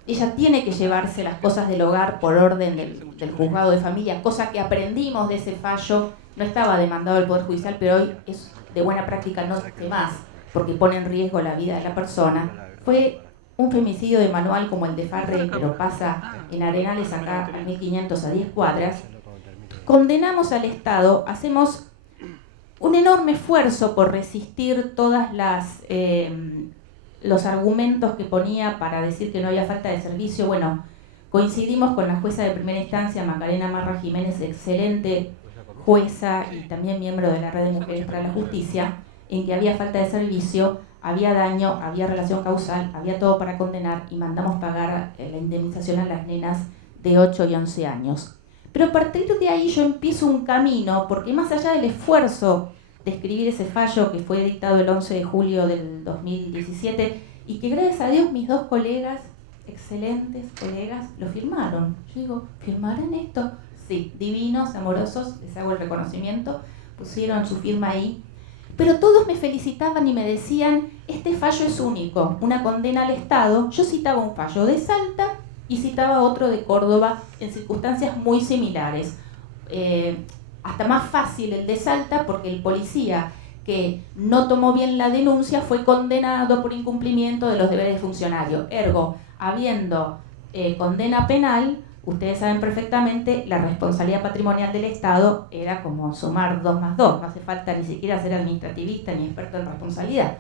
Ella tiene que llevarse las cosas del hogar por orden del juzgado de familia, cosa que aprendimos de ese fallo. No estaba demandado el Poder Judicial, pero hoy es de buena práctica no hace más, porque pone en riesgo la vida de la persona. Fue un femicidio de manual como el de Farré, pero pasa en Arenales acá a 1500 a 10 cuadras. Condenamos al Estado, hacemos un enorme esfuerzo por resistir todas los argumentos que ponía para decir que no había falta de servicio. Bueno, coincidimos con la jueza de primera instancia, Macarena Marra Jiménez, excelente jueza y también miembro de la Red de Mujeres para la Justicia, en que había falta de servicio, había daño, había relación causal, había todo para condenar y mandamos pagar la indemnización a las nenas de 8 y 11 años. Pero a partir de ahí yo empiezo un camino, porque más allá del esfuerzo de escribir ese fallo que fue dictado el 11 de julio del 2017 y que gracias a Dios mis dos colegas, excelentes colegas, lo firmaron. Yo digo, ¿firmarán esto? Sí, divinos, amorosos, les hago el reconocimiento, pusieron su firma ahí. Pero todos me felicitaban y me decían, este fallo es único, una condena al Estado. Yo citaba un fallo de Salta y citaba otro de Córdoba en circunstancias muy similares. Hasta más fácil el de Salta porque el policía que no tomó bien la denuncia fue condenado por incumplimiento de los deberes de funcionario. Ergo, habiendo condena penal, ustedes saben perfectamente, la responsabilidad patrimonial del Estado era como sumar 2 más 2, no hace falta ni siquiera ser administrativista ni experto en responsabilidad.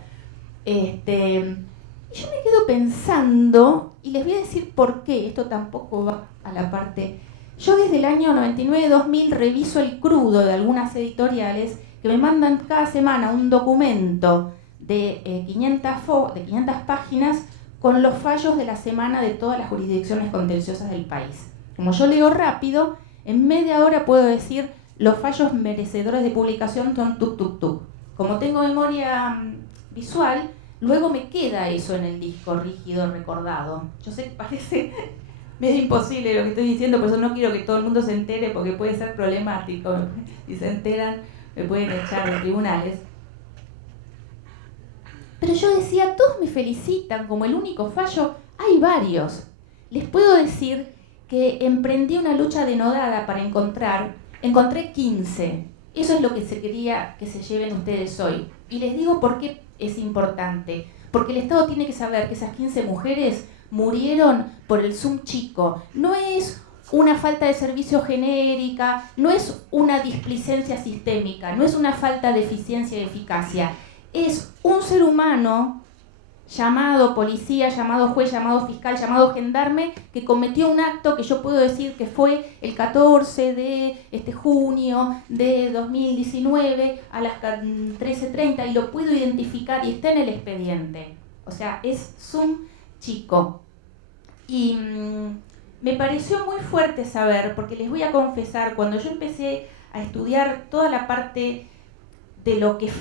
Yo me quedo pensando, y les voy a decir por qué, esto tampoco va a la parte... Yo desde el año 99-2000 reviso el crudo de algunas editoriales que me mandan cada semana un documento de 500 páginas con los fallos de la semana de todas las jurisdicciones contenciosas del país. Como yo leo rápido, en media hora puedo decir los fallos merecedores de publicación son tuk tuk tuk. como tengo memoria visual, luego me queda eso en el disco rígido, recordado. Yo sé que parece medio imposible lo que estoy diciendo, por eso no quiero que todo el mundo se entere porque puede ser problemático. Si se enteran me pueden echar de tribunales. Pero yo decía, todos me felicitan como el único fallo. Hay varios. Les puedo decir que emprendí una lucha denodada para encontré 15. Eso es lo que se quería que se lleven ustedes hoy. Y les digo por qué es importante. Porque el Estado tiene que saber que esas 15 mujeres murieron por el Zoom chico. No es una falta de servicio genérica, no es una displicencia sistémica, no es una falta de eficiencia y eficacia. Es un ser humano llamado policía, llamado juez, llamado fiscal, llamado gendarme, que cometió un acto que yo puedo decir que fue el 14 de junio de 2019 a las 13:30 y lo puedo identificar y está en el expediente. O sea, es Zoom chico. Y me pareció muy fuerte saber, porque les voy a confesar, cuando yo empecé a estudiar toda la parte de lo que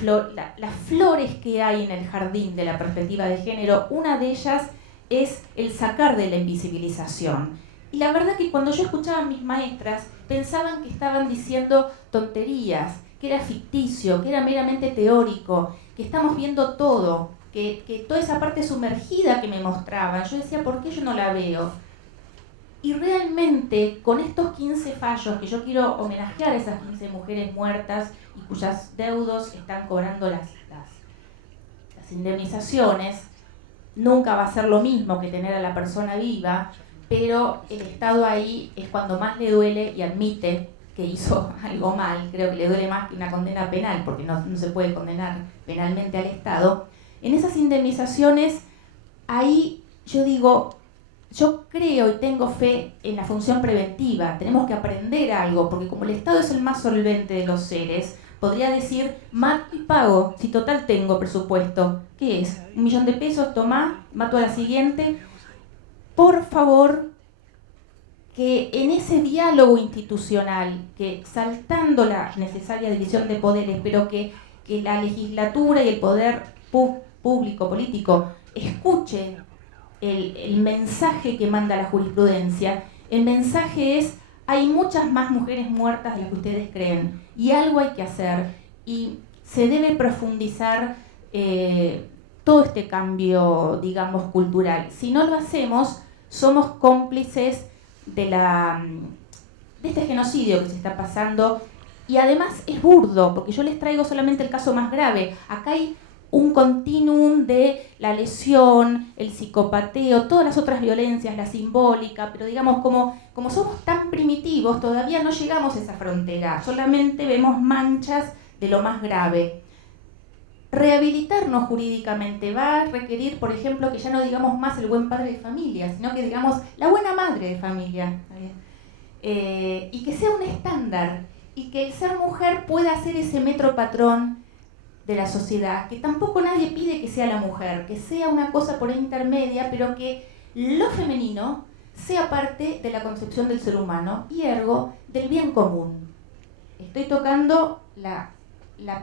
las flores que hay en el jardín de la perspectiva de género, una de ellas es el sacar de la invisibilización. Y la verdad que cuando yo escuchaba a mis maestras, pensaban que estaban diciendo tonterías, que era ficticio, que era meramente teórico, que estamos viendo todo, que toda esa parte sumergida que me mostraban, yo decía, ¿por qué yo no la veo? Y realmente, con estos 15 fallos, que yo quiero homenajear a esas 15 mujeres muertas y cuyas deudos están cobrando las indemnizaciones, nunca va a ser lo mismo que tener a la persona viva, pero el Estado ahí es cuando más le duele y admite que hizo algo mal. Creo que le duele más que una condena penal, porque no se puede condenar penalmente al Estado. En esas indemnizaciones, ahí yo digo, yo creo y tengo fe en la función preventiva. Tenemos que aprender algo, porque como el Estado es el más solvente de los seres, podría decir, mato y pago, si total tengo presupuesto. ¿Qué es? 1 millón de pesos, tomá, mato a la siguiente. Por favor, que en ese diálogo institucional, que saltando la necesaria división de poderes, pero que la legislatura y el poder público, político, escuche el mensaje que manda la jurisprudencia. El mensaje es, hay muchas más mujeres muertas de las que ustedes creen y algo hay que hacer y se debe profundizar todo este cambio, digamos, cultural. Si no lo hacemos, somos cómplices de este genocidio que se está pasando y además es burdo, porque yo les traigo solamente el caso más grave. Acá hay un continuum de la lesión, el psicopateo, todas las otras violencias, la simbólica, pero digamos, como somos tan primitivos, todavía no llegamos a esa frontera, solamente vemos manchas de lo más grave. Rehabilitarnos jurídicamente va a requerir, por ejemplo, que ya no digamos más el buen padre de familia, sino que digamos la buena madre de familia. Y que sea un estándar, y que el ser mujer pueda ser ese metro patrón de la sociedad, que tampoco nadie pide que sea la mujer, que sea una cosa por ahí intermedia, pero que lo femenino sea parte de la concepción del ser humano y ergo del bien común. Estoy tocando la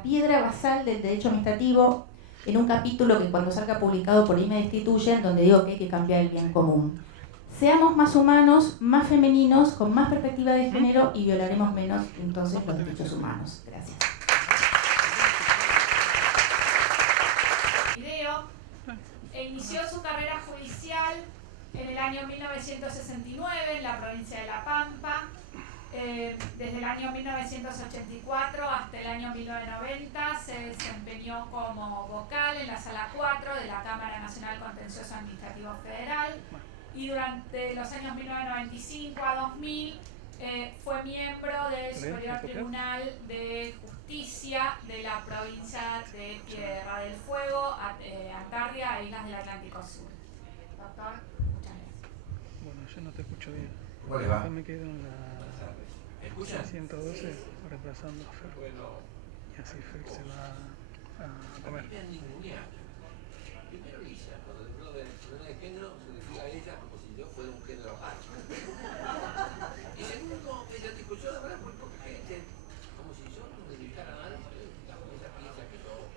piedra basal del derecho administrativo en un capítulo que cuando salga publicado por ahí me destituyen, donde digo que hay que cambiar el bien común. Seamos más humanos, más femeninos, con más perspectiva de género y violaremos menos entonces los derechos humanos. Gracias. Inició su carrera judicial en el año 1969 en la provincia de La Pampa. Desde el año 1984 hasta el año 1990 se desempeñó como vocal en la Sala 4 de la Cámara Nacional Contencioso Administrativo Federal y durante los años 1995 a 2000 fue miembro del Superior Tribunal de Justicia de la provincia de Tierra del Fuego, Antártida e Islas del Atlántico Sur. Doctor, muchas gracias. Bueno, yo no te escucho bien. ¿Cómo le va? Yo me quedo en la 112 reemplazando a Fer. Y así Fer se va a comer. Primero Lisa, cuando le habló del problema de género, se refiere a ella como si yo fuera un género aparte. Y segundo, ella te escuchó de verdad muy poca gente, como si yo no me dedicara a nadie, ella piensa que yo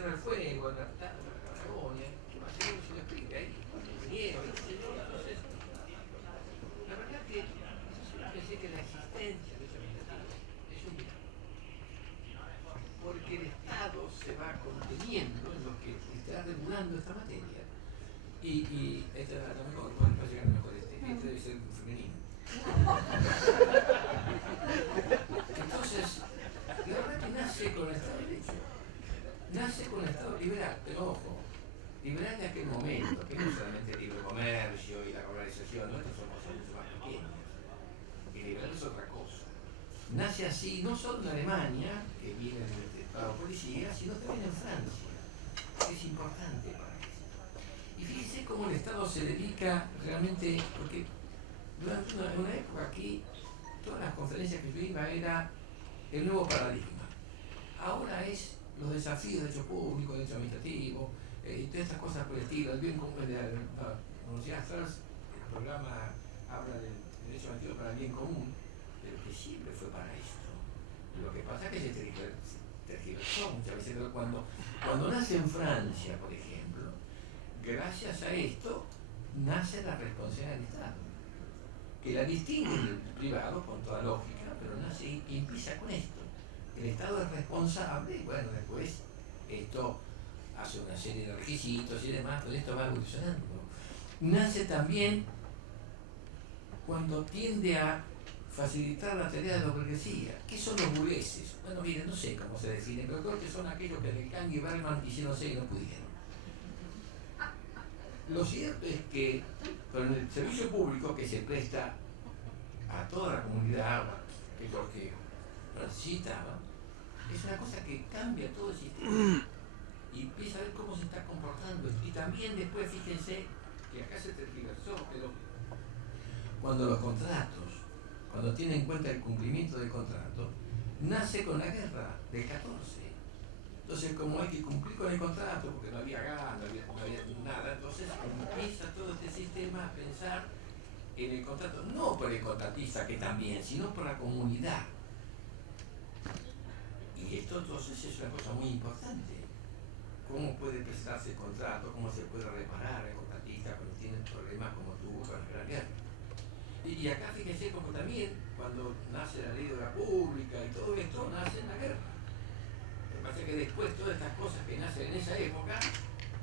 Tierra del Fuego, en la Patagonia, que más o menos se lo explica ahí, ingeniero, entonces, la verdad que yo pensé que la existencia de esa meditativa es un milagro, porque el Estado se va conteniendo en lo que está regulando esta materia, y esta es la mejor, bueno, para llegar mejor este debe ser femenino. Entonces, la verdad que nace con el Estado de Derecho, nace con el Estado liberal, pero ojo, liberal de aquel momento, que no es solamente el libre comercio y la globalización, no, estas son cosas mucho más pequeñas. El liberal es otra cosa. Nace así, no solo en Alemania, que viene del Estado policía, sino también en Francia, que es importante para esto. Y fíjense cómo el Estado se dedica realmente, porque durante una época aquí, todas las conferencias que yo iba era el nuevo paradigma. Ahora es los desafíos de derecho público, derecho administrativo, y todas estas cosas por el estilo, el bien común de la Universidad Strauss, el programa habla del derecho administrativo para el bien común, pero que siempre fue para esto. Lo que pasa es que se tergiversó muchas veces, pero cuando nace en Francia, por ejemplo, gracias a esto nace la responsabilidad del Estado, que la distingue del privado con toda lógica, pero nace y empieza con esto. El Estado es responsable y bueno, después esto hace una serie de requisitos y demás, pero esto va evolucionando. Nace también cuando tiende a facilitar la tarea de la burguesía. ¿Qué son los burgueses? Bueno, miren, no sé cómo se definen, pero creo que son aquellos que Delcan y Bergman quisieron ser y no pudieron. Lo cierto es que con el servicio público que se presta a toda la comunidad, aquellos que lo necesitaban, es una cosa que cambia todo el sistema y empieza a ver cómo se está comportando. Y también después, fíjense, que acá se tergiversó, pero cuando los contratos, cuando tiene en cuenta el cumplimiento del contrato, nace con la guerra del 14. Entonces, como hay que cumplir con el contrato, porque no había gas, no había nada, entonces empieza todo este sistema a pensar en el contrato, no por el contratista que también, sino por la comunidad. Y esto entonces es una cosa muy importante. ¿Cómo puede prestarse el contrato? ¿Cómo se puede reparar el contratista cuando tiene problemas como tuvo con la Gran Guerra? Y acá fíjense como también, cuando nace la ley de obra pública y todo esto, nace en la guerra. Lo que pasa es que después todas estas cosas que nacen en esa época,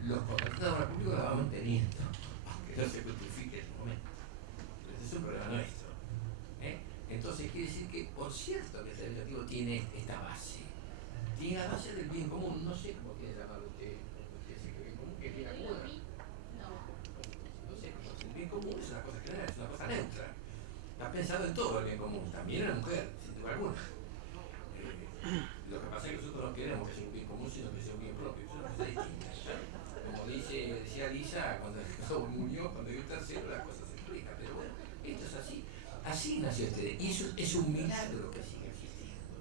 los contratistas de obra pública la van manteniendo, aunque no se justifique en el momento. Pero ese es un problema nuestro. Entonces quiere decir que, por cierto, que el legislativo tiene esta base. Tiene la base del bien común, no sé cómo quiere llamarlo usted, ese bien común que es bien aguda. No sé, el bien común es una cosa general, es una cosa neutra. Está pensado en todo el bien común, también en la mujer, sin duda alguna. Lo que pasa es que nosotros no queremos que sea un bien común, sino que sea un bien propio, es una cosa distinta. Como decía Lisa, cuando murió, cuando dio el tercero, la cosa se explica, pero bueno, esto es así. Así nació este derecho, y eso es un milagro que sigue existiendo,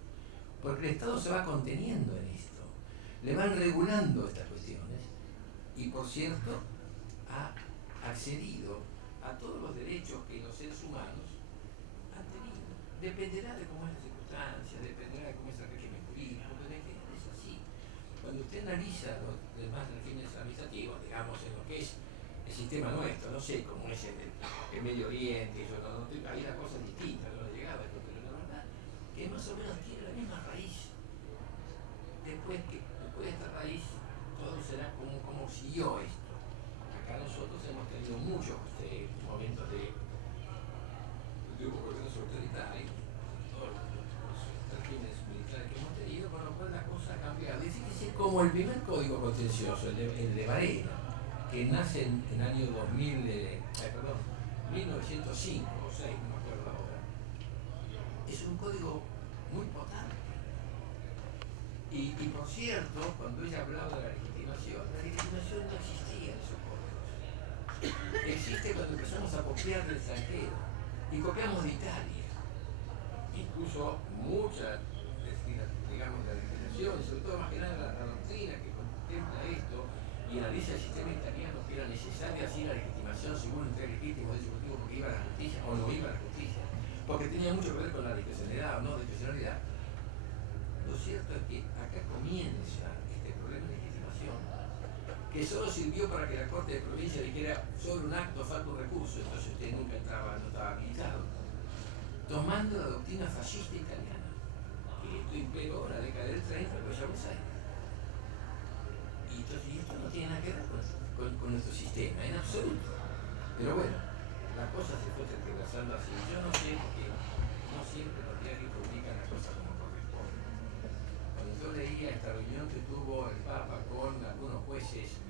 porque el Estado se va conteniendo en esto, le van regulando estas cuestiones, y por cierto, ha accedido a todos los derechos que los seres humanos han tenido. Dependerá de cómo es la circunstancia, dependerá de cómo es el régimen jurídico, pero es así. Cuando usted analiza los demás regímenes administrativos, digamos, en lo que es el sistema nuestro, no sé cómo es el Medio Oriente, hay una cosa distinta, no ha llegado a esto, pero la verdad que más o menos tiene la misma raíz. Después de esta raíz, todo será como siguió esto. Acá nosotros hemos tenido muchos momentos de gobiernos autoritarios, todos los regímenes militares que hemos tenido, con lo cual la cosa ha cambiado. Y fíjense como el primer código contencioso, el de Varela, que nace en el año 1905 o 6, no me acuerdo ahora, es un código muy potente. Y por cierto, cuando ella hablaba de la legitimación no existía en esos códigos. Existe cuando empezamos a copiar del extranjero, y copiamos de Italia. Incluso muchas, digamos, de la legislación, sobre todo más que nada la doctrina que contempla esto, y analiza el sistema italiano, que era necesaria así la legitimación según el tren legítimo del ejecutivo porque iba a la justicia o no iba a la justicia, porque tenía mucho que ver con la discrecionalidad o no discrecionalidad. Lo cierto es que acá comienza este problema de legitimación legitimación, que solo sirvió para que la Corte de Provincia dijera sobre un acto falta un recurso, entonces usted nunca entraba, no estaba habilitado, tomando la doctrina fascista italiana, que esto imperó en la década del 30 en Buenos Aires. Y entonces esto no tiene nada que ver con nuestro sistema, en absoluto. Pero bueno, la cosa se fue tergiversando así. Yo no sé, porque no siempre los diarios publican las cosas como corresponde. Cuando yo leía esta reunión que tuvo el Papa con algunos jueces,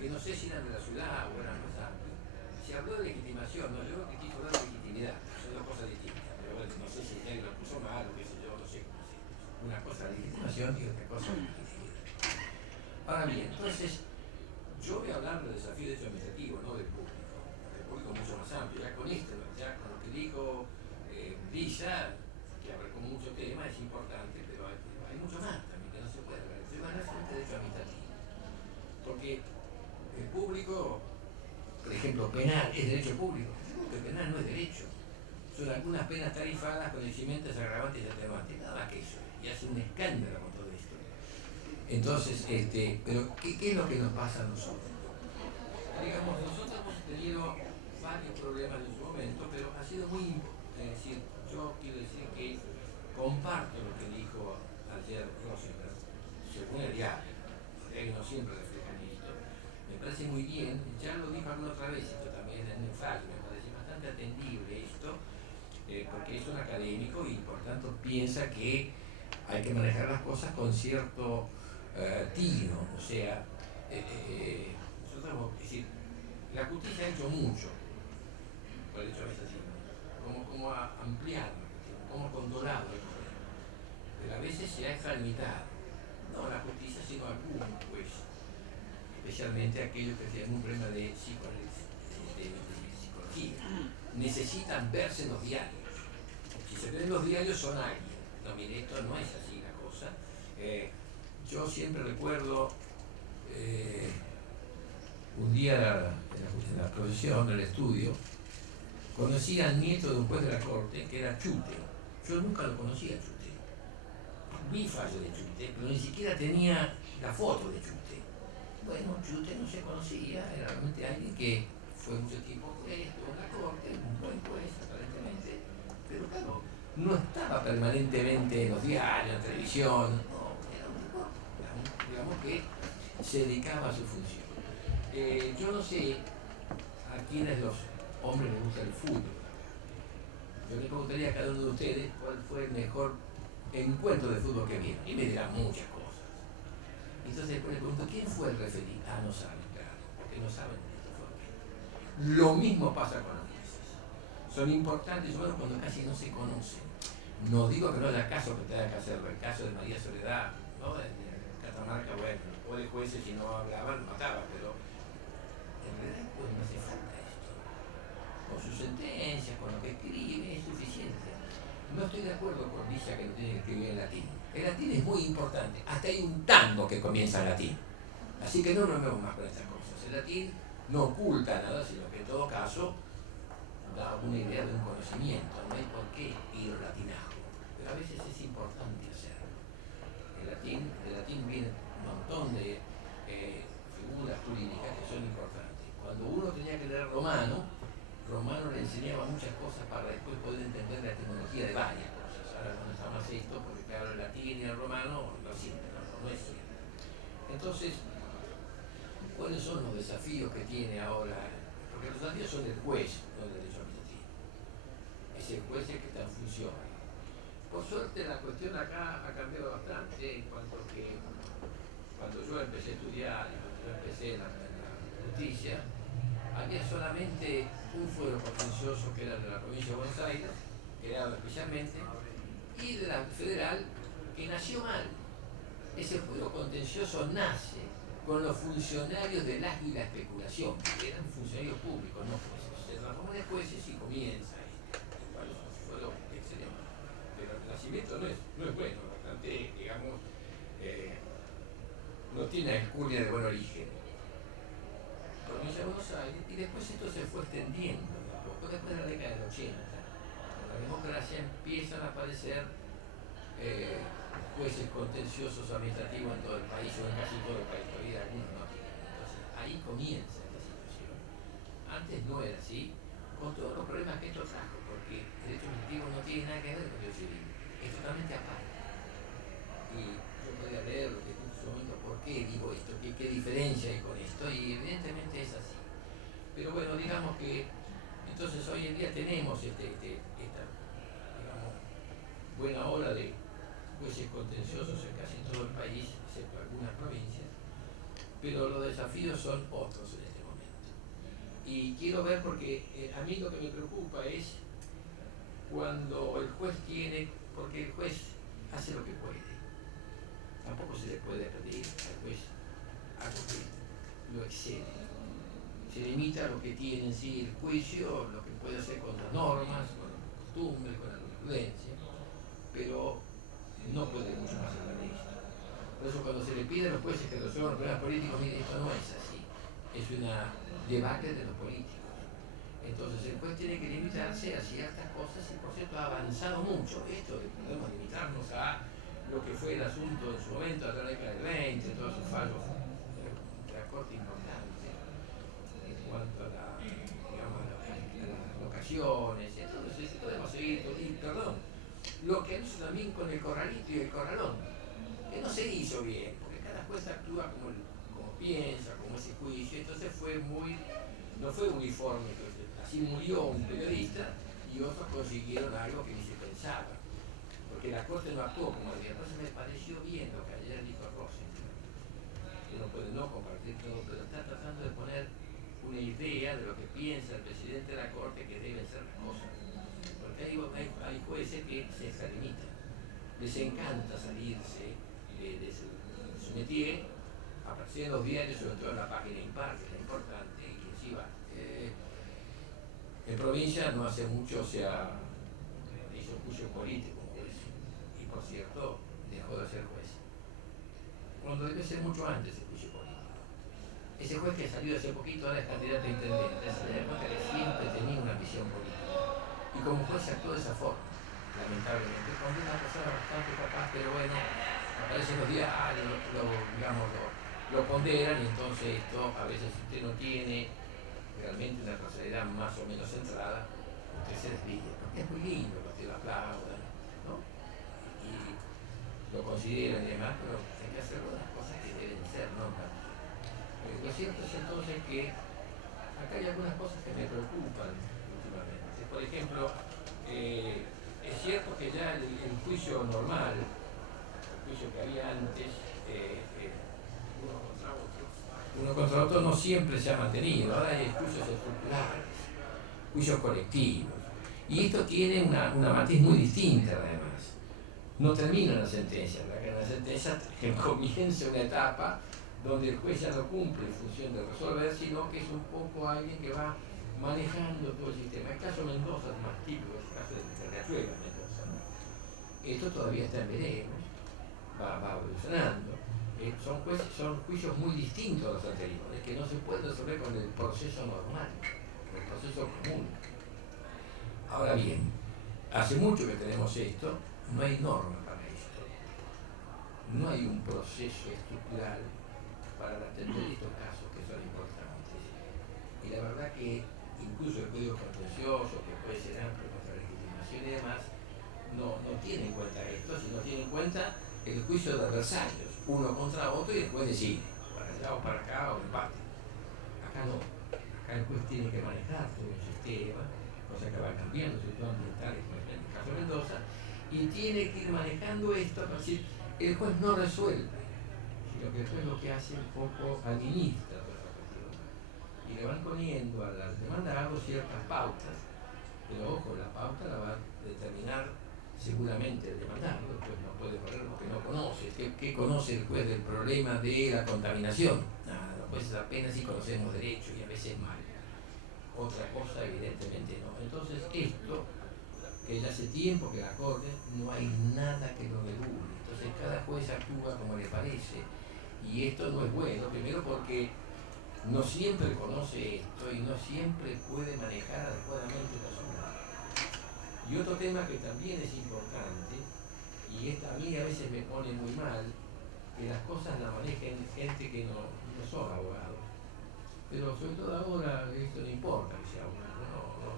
que no sé si eran de la ciudad o eran más amplios, se habló de legitimación, no, yo creo que quiso hablar de legitimidad, son dos cosas distintas, pero bueno, no sé si el diario lo puso mal o qué sé yo, no sé cómo se puso. Una cosa de legitimación y otra cosa de legitimidad. Ahora bien, entonces, yo voy a hablar del desafío de hecho administrativo, no del público mucho más amplio, ya con esto, ya con lo que dijo Lisa, que abarcó mucho tema, es importante, pero hay mucho más también que no se puede hablar. Estoy hablando de derecho administrativo, porque el público, por ejemplo, penal es derecho público, el penal no es derecho, son algunas penas tarifadas con eximente agravantes y atenuantes, nada más que eso, y hace un escándalo con todo esto. Entonces, pero ¿qué es lo que nos pasa a nosotros? Digamos, nosotros hemos tenido varios problemas en su momento, pero ha sido muy decir, yo quiero decir que comparto lo que dijo ayer Rosenberg, según el diario no siempre reflejan esto, me parece muy bien, ya lo dijo alguna otra vez, esto también en el FAL, me parece bastante atendible esto, porque es un académico y por tanto piensa que hay que manejar las cosas con cierto tino, o sea, nosotros, es decir, la justicia ha hecho mucho por el hecho de esta como ha ampliado la cuestión, como ha condonado el poder, pero a veces se ha extralimitado, no la justicia sino algunos jueces, especialmente aquellos que tienen un problema de psicología, necesitan verse en los diarios, si se ven en los diarios son alguien, no mire, esto no es así la cosa. Yo siempre recuerdo un día en la profesión, en el estudio, conocí al nieto de un juez de la corte que era Chute. Yo nunca lo conocía a Chute. Vi fallo de Chute, pero ni siquiera tenía la foto de Chute. Bueno, Chute no se conocía, era realmente alguien que fue mucho tiempo juez, estuvo en la corte, un buen juez aparentemente, pero claro, no estaba permanentemente en los diarios, en la televisión, no, era un tipo, digamos que se dedicaba a su función. Yo no sé a quiénes los hombres les gusta el fútbol. Yo le preguntaría a cada uno de ustedes cuál fue el mejor encuentro de fútbol que vieron, y me dirán muchas cosas. Entonces después le pregunto, ¿quién fue el referee? Ah, no saben, claro, porque no saben de esto. Lo mismo pasa con los jueces. Son importantes, bueno, cuando casi no se conocen. No digo que no haya caso que tenga que hacerlo, el caso de María Soledad, ¿no? En Catamarca, bueno, los pobres jueces si no hablaban, mataban, pero en realidad pues no hace falta esto. Con sus sentencias, con lo que escribe, es suficiente. No estoy de acuerdo con Lisa que no tiene que escribir en latín. El latín es muy importante, hasta hay un tango que comienza en latín. Así que no nos vemos más con estas cosas. El latín no oculta nada, sino que en todo caso da una idea de un conocimiento, no hay por qué ir latinajo, pero a veces es importante hacerlo. El latín viene un montón de figuras jurídicas que son importantes. Cuando uno tenía que leer Romano le enseñaba muchas cosas para después poder entender la etimología de varias cosas. Ahora no está más esto, porque claro, el latín y el romano no sirve, no es cierto. Entonces, ¿cuáles son los desafíos que tiene ahora? Porque los desafíos son del juez, no del derecho administrativo. Es el juez el que está en función. Por suerte la cuestión acá ha cambiado bastante en cuanto que cuando yo empecé a estudiar y cuando yo empecé en la justicia, había solamente un fuero contencioso que era de la provincia de Buenos Aires, creado especialmente, y de la federal, que nació mal. Ese fuero contencioso nace con los funcionarios del ágil y la especulación, que eran funcionarios públicos, no jueces. Se transforma de jueces y comienza igual es un fuero excelente. Pero el nacimiento no es bueno, bastante, digamos, no tiene alcurnia de buen origen. Provincia de Buenos Aires, y después esto se fue extendiendo, poco después de la década del 80, con la democracia empiezan a aparecer jueces contenciosos administrativos en todo el país, o en casi todo el país, todavía algunos no tienen. Entonces, ahí comienza esta situación. Antes no era así, con todos los problemas que esto trajo, porque el derecho administrativo no tiene nada que ver con el derecho civil, es totalmente aparte. Y yo podría leer lo que en su momento, ¿por qué digo esto? ¿Qué diferencia hay con esto? Y evidentemente es así. Pero bueno, digamos que entonces hoy en día tenemos esta, digamos, buena ola de jueces contenciosos en casi todo el país, excepto algunas provincias, pero los desafíos son otros en este momento. Y quiero ver, porque a mí lo que me preocupa es cuando el juez tiene, porque el juez hace lo que puede. Tampoco se le puede pedir al juez algo que lo excede. Se limita a lo que tiene en sí el juicio, lo que puede hacer con las normas, con las costumbres, con la jurisprudencia, pero no puede mucho más allá de esto. Por eso cuando se le pide a los jueces que resuelvan los problemas políticos, mire, esto no es así, es una debacle de los políticos. Entonces el juez tiene que limitarse a ciertas cosas y por cierto ha avanzado mucho. Esto podemos limitarnos a lo que fue el asunto en su momento, a la década del 20, todos sus fallos de la Corte importante en cuanto a las locaciones. Entonces podemos seguir, perdón, lo que hizo también con el corralito y el corralón, que no se hizo bien, porque cada juez actúa como piensa, como ese juicio, entonces no fue uniforme. Así murió un periodista y otros consiguieron algo que ni se pensaba, porque la Corte no actuó como debía. Entonces me pareció bien lo que ayer dijo Rosenthal, que uno puede no compartir todo, pero está tratando de poner una idea de lo que piensa el presidente de la Corte que deben ser las cosas. Porque hay jueces que se extralimitan, les encanta salirse de su métier, aparecer en los diarios, sobre todo en la página impar, que es importante, inclusive en provincia no hace mucho se hizo juicio político, como es, y por cierto dejó de ser juez, cuando debe ser mucho antes el juicio político. Ese juez que salió hace poquito ahora es candidato a intendente, se da cuenta que siempre tenía una visión política, y como juez actuó de esa forma, lamentablemente, cuando es una persona bastante capaz, pero bueno, aparecen los diarios, lo condenan, y entonces esto, a veces si usted no tiene realmente una personalidad más o menos centrada, usted se desvía, porque es muy lindo que usted lo aplaudan, ¿no? Y lo consideran y demás, pero hay que hacer las cosas que deben ser, ¿no? Lo cierto es entonces que acá hay algunas cosas que me preocupan últimamente. Por ejemplo, es cierto que ya el juicio normal, el juicio que había antes, uno contra otro no siempre se ha mantenido. Ahora hay juicios estructurales, juicios colectivos. Y esto tiene una matiz muy distinta además. No termina en la sentencia, en la sentencia comienza una etapa donde el juez ya no cumple en función de resolver, sino que es un poco alguien que va manejando todo el sistema. El caso Mendoza es más típico, el caso de Riachuelo Mendoza, ¿no? Esto todavía está en veremos, va evolucionando. Son juicios muy distintos a los anteriores, que no se pueden resolver con el proceso normal, con el proceso común. Ahora bien, hace mucho que tenemos esto, no hay norma para esto, no hay un proceso estructural para atender estos casos que son importantes. Y la verdad que incluso el código contencioso, que puede ser amplio contra la legitimación y demás, no tiene en cuenta esto, sino tiene en cuenta el juicio de adversarios, uno contra otro, y después decide, para allá o para acá o empate. Acá no, acá el juez tiene que manejar todo un sistema, cosa que va cambiando, sobre todo ambientales, como en el caso de Mendoza, y tiene que ir manejando esto, para decir, el juez no resuelve, sino que el juez lo que hace un poco administra toda esta cuestión, y le van poniendo al demandado ciertas pautas, pero ojo, la pauta la va a determinar seguramente el demandado, el juez no puede correr porque no conoce. ¿Qué conoce el juez del problema de la contaminación? Nada, los jueces apenas si conocemos derecho y a veces mal. Otra cosa evidentemente no. Entonces esto, que ya hace tiempo que la Corte, no hay nada que lo regule. Entonces cada juez actúa como le parece, y esto no es bueno, primero porque no siempre conoce esto y no siempre puede manejar adecuadamente el asunto. Y otro tema que también es importante, y y a mí a veces me pone muy mal que las cosas las manejen gente que no son abogados. Pero sobre todo ahora esto no importa que sea abogado,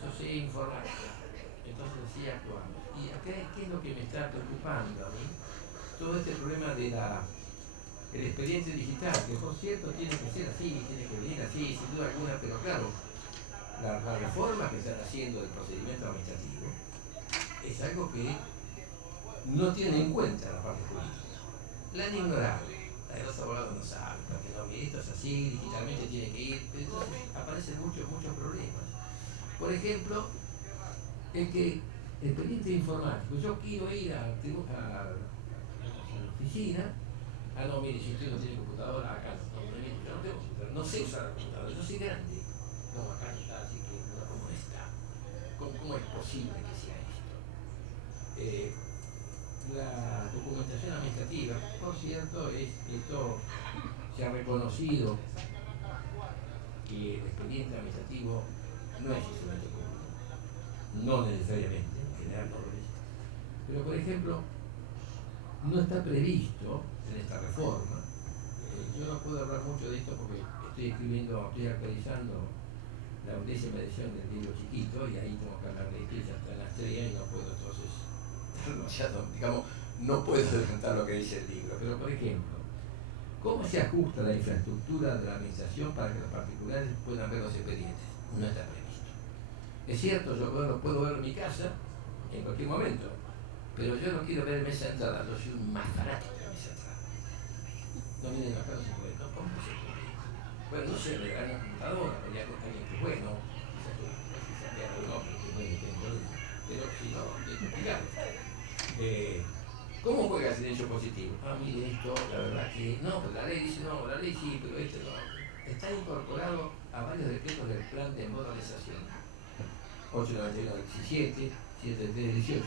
yo sé informática, entonces sí actuamos. Y acá, ¿qué es lo que me está preocupando a mí? Todo este problema de el expediente digital, que por cierto tiene que ser así, tiene que venir así, sin duda alguna, pero claro, la reforma que están haciendo del procedimiento administrativo es algo que no tienen en cuenta la parte jurídica. La han ignorado. Los abogados no saben, porque no, esto es así, digitalmente tiene que ir, entonces aparecen muchos problemas. Por ejemplo, el expediente informático, yo quiero ir a la oficina, no, mire, si usted no tiene computadora, acá no, mire, yo no tengo computadora, no sé usar la computadora, yo soy grande. No, acá no está, así que no, ¿cómo está? ¿Cómo es posible que sea esto? La documentación administrativa, por cierto, esto se ha reconocido que el expediente administrativo no es instrumento público, no necesariamente, en general no lo es, pero por ejemplo, no está previsto en esta reforma. Yo no puedo hablar mucho de esto porque estoy actualizando la 10ª edición del libro chiquito y ahí tengo que hablar de esto y ya está en la estrella y no puedo entonces, digamos, no puedo adelantar lo que dice el libro. Pero por ejemplo, ¿cómo se ajusta la infraestructura de la administración para que los particulares puedan ver los expedientes? No está previsto. Es cierto, yo lo puedo ver en mi casa en cualquier momento, pero yo no quiero ver mesa de entrada, yo soy un más fanático de mesa de entrada. No, miren, acá no se puede, no, ¿cómo no se puede? Bueno, no sé, le dan una computadora, vería con alguien que es bueno, quizás que se vea un hombre que es bueno, pero si no, es complicado. ¿Cómo juega el silencio positivo? Mire esto, la verdad que no, pues la ley dice no, la ley sí, pero este no. Está incorporado a varios decretos del plan de modernización. 891-17, 733-18.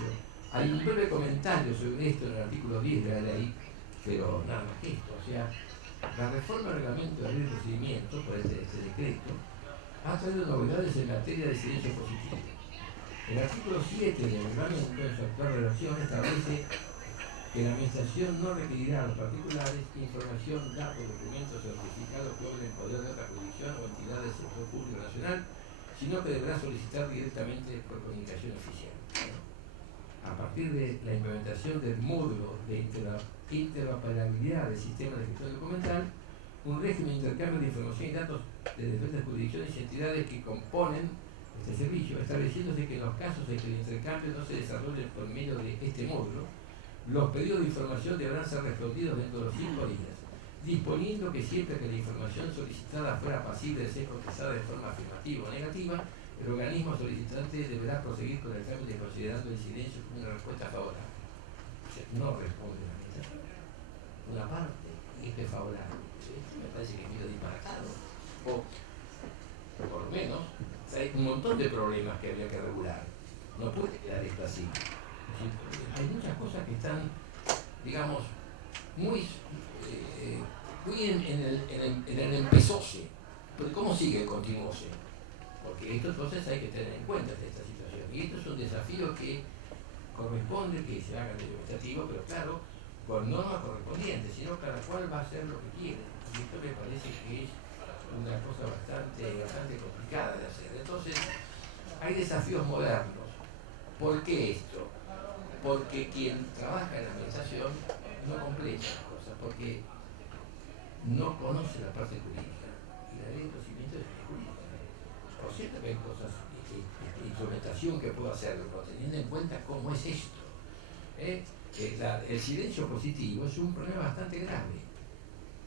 Hay un breve comentario sobre esto en el artículo 10 de la ley, pero nada más que esto. O sea, la reforma del reglamento de ley de procedimiento, por este decreto, ha traído novedades en materia de silencio positivo. El artículo 7 del reglamento, en su actual redacción, establece que la administración no requerirá a los particulares información, datos, documentos o certificados que obren poder de otra jurisdicción o entidad del sector público nacional, sino que deberá solicitar directamente por comunicación oficial. A partir de la implementación del módulo de interoperabilidad del sistema de gestión documental, un régimen de intercambio de información y datos de diferentes jurisdicciones y entidades que componen este servicio, estableciéndose que en los casos en que el intercambio no se desarrolle por medio de este módulo, los pedidos de información deberán ser respondidos dentro de los 5 días, disponiendo que siempre que la información solicitada fuera pasible de ser contestada de forma afirmativa o negativa, el organismo solicitante deberá proseguir con el trámite considerando el silencio como una respuesta favorable. O sea, no responde la administración. Una parte es favorable. Esto me parece que es medio disparatado. O, por lo menos, hay un montón de problemas que habría que regular. No puede quedar esto así. Hay muchas cosas que están, digamos, muy en el empezose. Pero ¿cómo sigue el continuose? Porque esto entonces hay que tener en cuenta esta situación. Y esto es un desafío que corresponde que se haga en el administrativo, pero claro, con normas correspondientes, sino cada cual va a hacer lo que quiere. Y esto me parece que es una cosa bastante complicada de hacer. Entonces, hay desafíos modernos. ¿Por qué esto? Porque quien trabaja en la administración no completa las cosas, porque no conoce la parte jurídica. Y la ley de procedimiento es jurídica. Por cierto que hay cosas de instrumentación que puedo hacer, pero teniendo en cuenta cómo es esto. El silencio positivo es un problema bastante grave,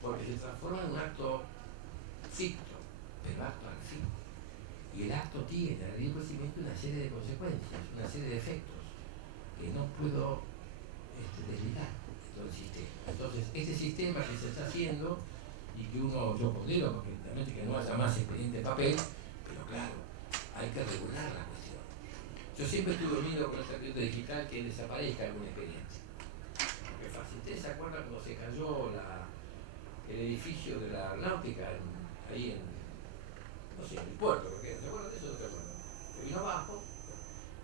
porque se transforma en un acto ficto, pero acto al fin. Y el acto tiene, la ley de procedimiento, una serie de consecuencias, una serie de efectos que no puedo desligar de todo el sistema. Entonces, este sistema que se está haciendo y que yo pondero, porque realmente que no haya más expediente de papel, pero claro, hay que regular la cuestión. Yo siempre estuve unido con esta cuestión digital que desaparezca algún expediente. Porque fácil, ¿ustedes se acuerdan cuando se cayó el edificio de la náutica ahí en, no sé, en el puerto? ¿Se acuerdan de eso? No se acuerdan. Se vino abajo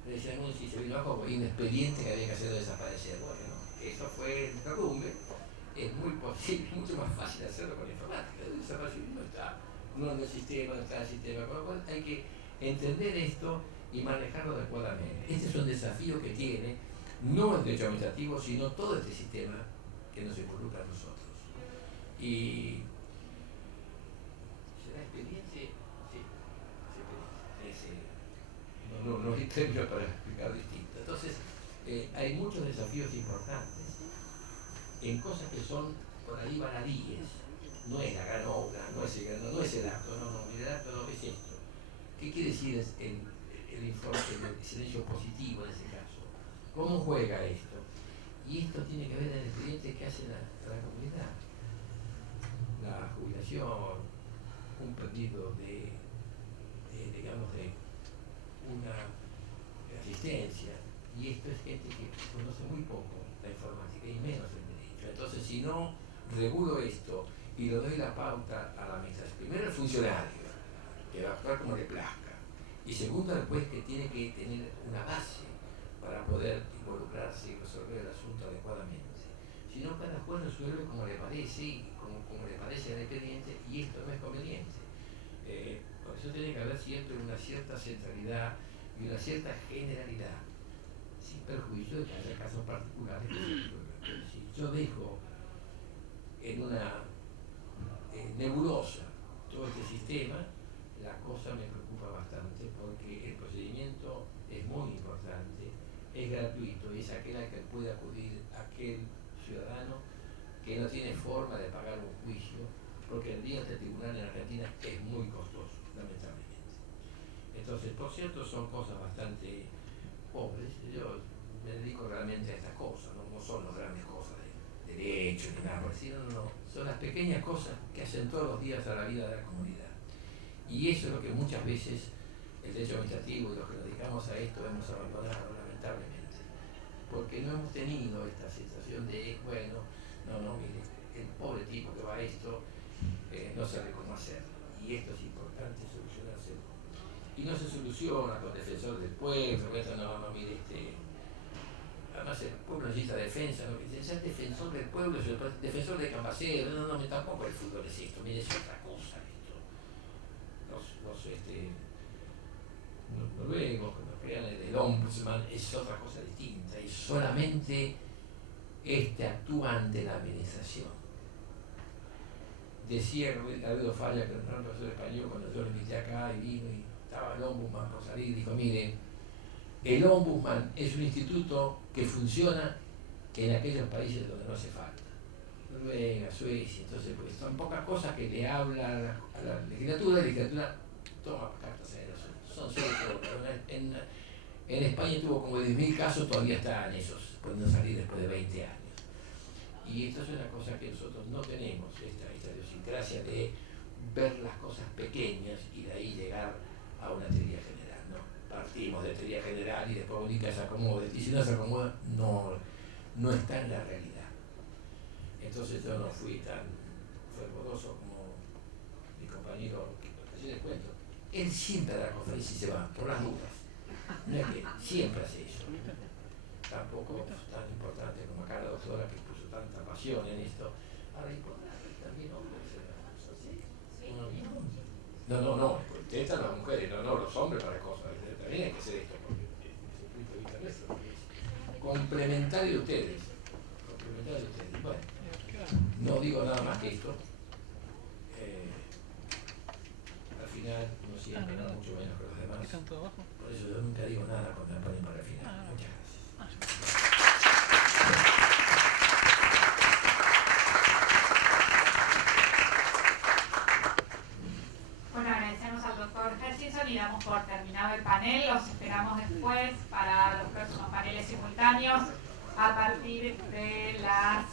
le decían, si se vino abajo, hay un expediente que había que hacerlo desaparecer. Bueno, eso fue el derrumbe. Es muy posible, mucho más fácil hacerlo con la informática. El desaparecimiento está, no en el sistema, no está en el sistema, con lo cual hay que entender esto y manejarlo adecuadamente. Este es un desafío que tiene no el derecho administrativo, sino todo este sistema que nos involucra a nosotros. Y será expediente, sí, no hay términos para explicar distinto. Entonces, hay muchos desafíos importantes en cosas que son por ahí baladíes. No es la gran obra, no es el acto, el acto no es esto. ¿Qué quiere decir el informe, el silencio positivo en ese caso? ¿Cómo juega esto? Y esto tiene que ver en el expediente que hace la comunidad. La jubilación, un pedido de una asistencia, y esto es gente que conoce muy poco la informática y menos el derecho. Entonces, si no regulo esto y le doy la pauta a la administración, primero el funcionario, que va a actuar como le plazca, y segundo el juez, que tiene que tener una base para poder involucrarse y resolver el asunto adecuadamente. Si no, cada juez resuelve como le parece y como le parece al expediente, y esto no es conveniente. Por eso tiene que haber siempre una cierta centralidad y una cierta generalidad, sin perjuicio de que haya casos particulares. Si yo dejo en una nebulosa todo este sistema, la cosa me preocupa bastante, porque el procedimiento es muy importante, es gratuito y es aquel al que puede acudir aquel ciudadano que no tiene forma de pagar un juicio, porque el día de tribunal en Argentina es muy costoso, lamentablemente. Entonces, por cierto, son cosas bastante pobres. Yo me dedico realmente a estas cosas, no son las grandes cosas de derecho ni nada, no, son las pequeñas cosas que hacen todos los días a la vida de la comunidad. Y eso es lo que muchas veces el derecho administrativo y los que nos dedicamos a esto hemos abandonado, lamentablemente, porque no hemos tenido esta sensación de, bueno, mire, el pobre tipo que va a esto no sabe cómo hacerlo, y esto es importante solucionárselo. Y no se soluciona con defensor del pueblo, mire, además el pueblo necesita defensa, ¿no? Que ser defensor del pueblo, defensor de Cambacero, tampoco el fútbol es esto, mire, es otra cosa esto. Los noruegos, que nos crean el ombudsman, es otra cosa distinta, y solamente actúa ante la administración. Decía Gabriel Falla, que era un profesor español, cuando yo lo invité acá y vino y estaba el ombudsman por salir, dijo, mire, el ombudsman es un instituto que funciona en aquellos países donde no hace falta. Noruega, Suecia, entonces pues son pocas cosas que le habla a la legislatura, y la legislatura toma cartas en eso. Son solo en España tuvo como 10.000 casos, todavía están esos, pueden salir después de 20 años. Y esto es una cosa que nosotros no tenemos, esta idiosincrasia de ver las cosas pequeñas y de ahí llegar a una teoría general, ¿no? Partimos de teoría general y después única se acomoda, y si no se acomoda, no está en la realidad. Entonces yo no fui tan fervoroso como mi compañero, que así les cuento. Él siempre da la conferencia y se va, por las dudas. No es que siempre hace eso. Tampoco es tan importante como acá la doctora, que puso tanta pasión en esto. Ahora, importante también hombres. No, ustedes están las mujeres, no los hombres para cosas. También hay que hacer esto, porque desde el punto de vista nuestro es complementario de ustedes. Bueno, no digo nada más que esto. Al final, no siempre, no mucho menos que los demás. Por eso yo nunca digo nada cuando me ponen para el final. Muchas gracias. Bueno, agradecemos al doctor Hutchinson y damos por terminado el panel. Los esperamos después para los próximos paneles simultáneos a partir de las